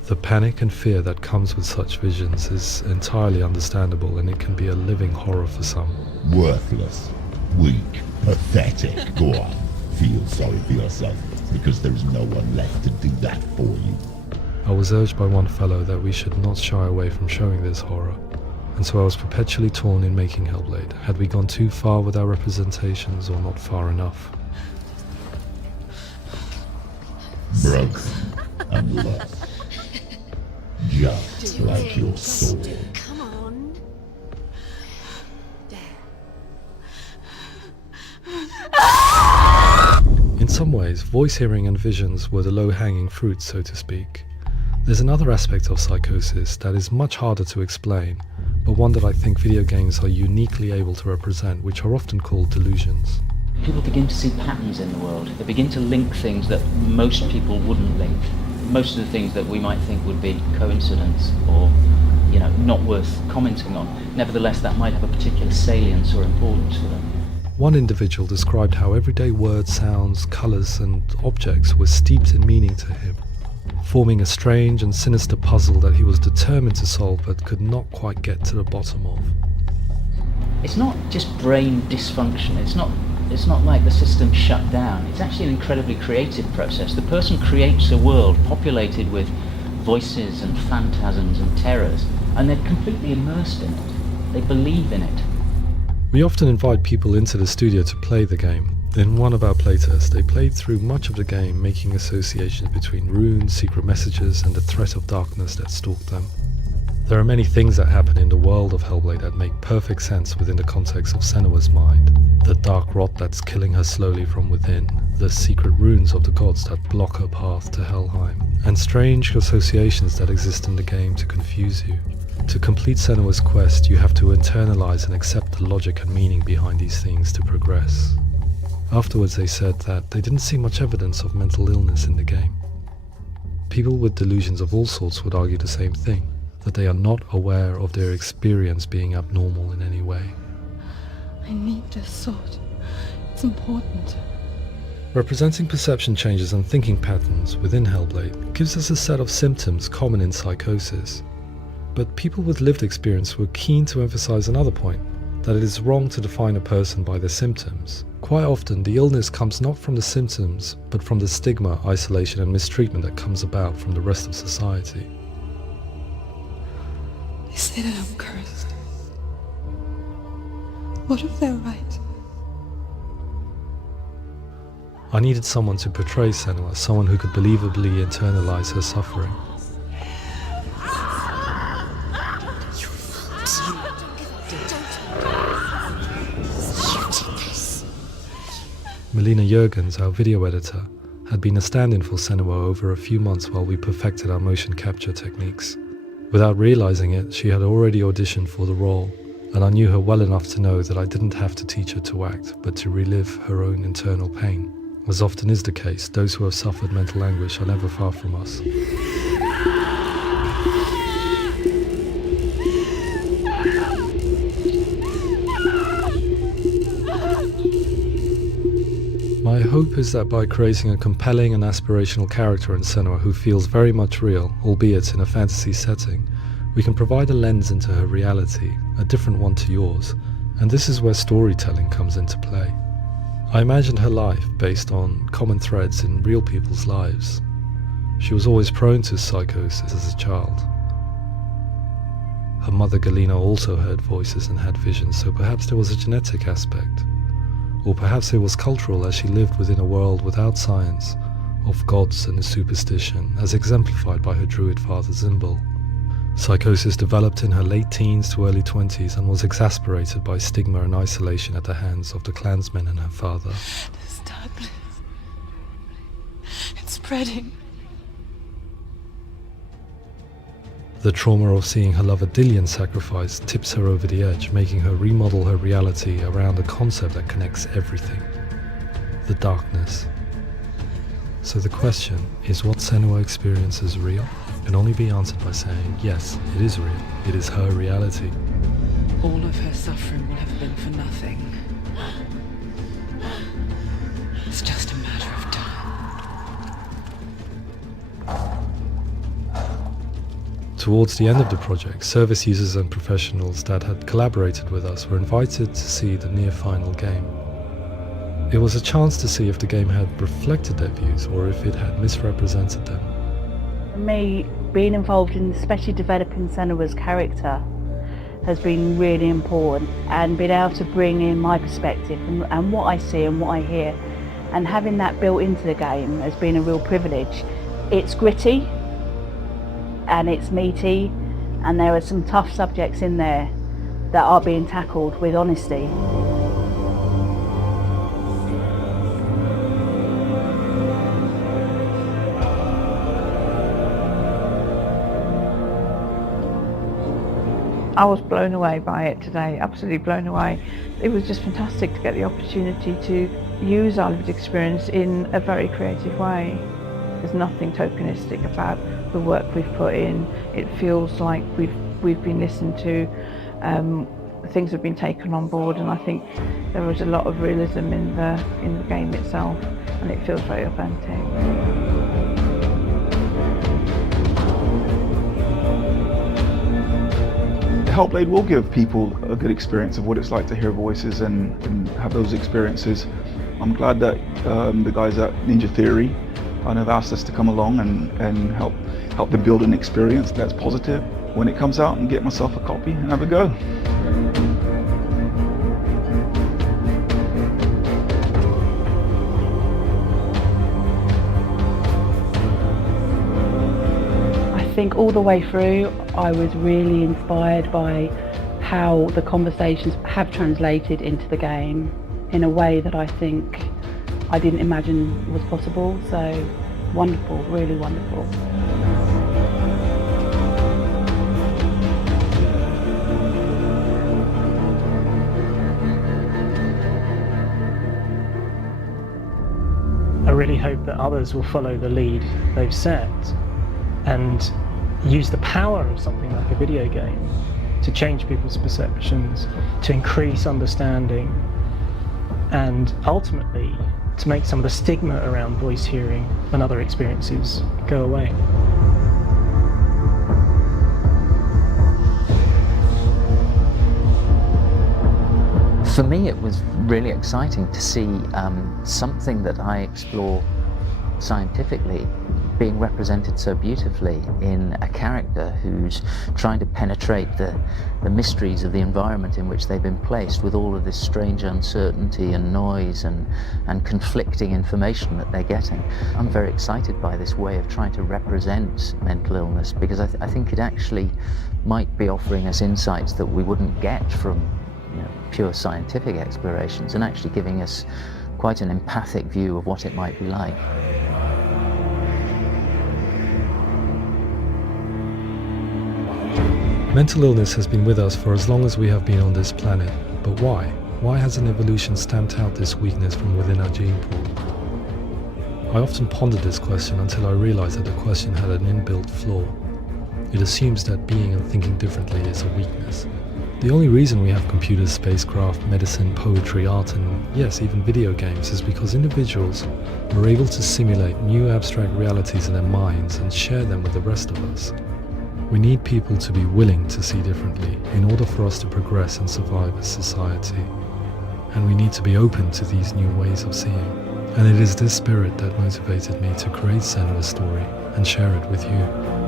The panic and fear that comes with such visions is entirely understandable, and it can be a living horror for some. Worthless, weak, pathetic. Go on, feel sorry for yourself. because there is no one left to do that for you. I was urged by one fellow that we should not shy away from showing this horror, and so I was perpetually torn in making Hellblade. Had we gone too far with our representations or not far enough? Broken and lost. Just like your sword. Come on. In some ways, voice hearing and visions were the low-hanging fruit, so to speak. There's another aspect of psychosis that is much harder to explain, but one that I think video games are uniquely able to represent, which are often called delusions. People begin to see patterns in the world. They begin to link things that most people wouldn't link. Most of the things that we might think would be coincidence or, not worth commenting on. Nevertheless, that might have a particular salience or importance for them. One individual described how everyday words, sounds, colours and objects were steeped in meaning to him, forming a strange and sinister puzzle that he was determined to solve but could not quite get to the bottom of. It's not just brain dysfunction. It's not like the system shut down. It's actually an incredibly creative process. The person creates a world populated with voices and phantasms and terrors, and they're completely immersed in it. They believe in it. We often invite people into the studio to play the game. In one of our playtests, they played through much of the game, making associations between runes, secret messages, and the threat of darkness that stalked them. There are many things that happen in the world of Hellblade that make perfect sense within the context of Senua's mind. The dark rot that's killing her slowly from within, the secret runes of the gods that block her path to Helheim, and strange associations that exist in the game to confuse you. To complete Senua's quest, you have to internalize and accept the logic and meaning behind these things to progress. Afterwards they said that they didn't see much evidence of mental illness in the game. People with delusions of all sorts would argue the same thing, that they are not aware of their experience being abnormal in any way. I need this sword. It's important. Representing perception changes and thinking patterns within Hellblade gives us a set of symptoms common in psychosis. But people with lived experience were keen to emphasize another point, that it is wrong to define a person by their symptoms. Quite often, the illness comes not from the symptoms, but from the stigma, isolation and mistreatment that comes about from the rest of society. They say that I'm cursed. What if they're right? I needed someone to portray Senua, someone who could believably internalize her suffering. Melina Jurgens, our video editor, had been a stand-in for Senua over a few months while we perfected our motion capture techniques. Without realizing it, she had already auditioned for the role, and I knew her well enough to know that I didn't have to teach her to act, but to relive her own internal pain. As often is the case, those who have suffered mental anguish are never far from us. My hope is that by creating a compelling and aspirational character in Senua who feels very much real, albeit in a fantasy setting, we can provide a lens into her reality, a different one to yours, and this is where storytelling comes into play. I imagined her life based on common threads in real people's lives. She was always prone to psychosis as a child. Her mother Galina also heard voices and had visions, so perhaps there was a genetic aspect. Or perhaps it was cultural, as she lived within a world without science, of gods and a superstition, as exemplified by her druid father Zimbal. Psychosis developed in her late teens to early 20s and was exacerbated by stigma and isolation at the hands of the clansmen and her father. This darkness. It's spreading. The trauma of seeing her lover Dillian sacrificed tips her over the edge, making her remodel her reality around a concept that connects everything: the darkness. So the question is, what Senua experiences real? Can only be answered by saying, yes, it is real. It is her reality. All of her suffering will have been for nothing. It's just a matter of time. Towards the end of the project, service users and professionals that had collaborated with us were invited to see the near-final game. It was a chance to see if the game had reflected their views or if it had misrepresented them. For me, being involved in especially developing Senua's character has been really important, and being able to bring in my perspective and what I see and what I hear, and having that built into the game has been a real privilege. It's gritty and it's meaty, and there are some tough subjects in there that are being tackled with honesty. I was blown away by it today, absolutely blown away. It was just fantastic to get the opportunity to use our lived experience in a very creative way. There's nothing tokenistic about the work we've put in. It feels like we've been listened to, things have been taken on board, and I think there was a lot of realism in the game itself, and it feels very authentic. Hellblade will give people a good experience of what it's like to hear voices and have those experiences. I'm glad that the guys at Ninja Theory have asked us to come along and help them build an experience that's positive when it comes out, and get myself a copy and have a go. I think all the way through I was really inspired by how the conversations have translated into the game in a way that I think I didn't imagine was possible. So wonderful, really wonderful. I really hope that others will follow the lead they've set and use the power of something like a video game to change people's perceptions, to increase understanding, and ultimately to make some of the stigma around voice hearing and other experiences go away. For me, it was really exciting to see something that I explore scientifically being represented so beautifully in a character who's trying to penetrate the mysteries of the environment in which they've been placed, with all of this strange uncertainty and noise and conflicting information that they're getting. I'm very excited by this way of trying to represent mental illness, because I think it actually might be offering us insights that we wouldn't get from pure scientific explorations, and actually giving us quite an empathic view of what it might be like. Mental illness has been with us for as long as we have been on this planet, but why? Why hasn't evolution stamped out this weakness from within our gene pool? I often pondered this question until I realized that the question had an inbuilt flaw. It assumes that being and thinking differently is a weakness. The only reason we have computers, spacecraft, medicine, poetry, art, and yes, even video games is because individuals were able to simulate new abstract realities in their minds and share them with the rest of us. We need people to be willing to see differently in order for us to progress and survive as society. And we need to be open to these new ways of seeing. And it is this spirit that motivated me to create Senua's story and share it with you.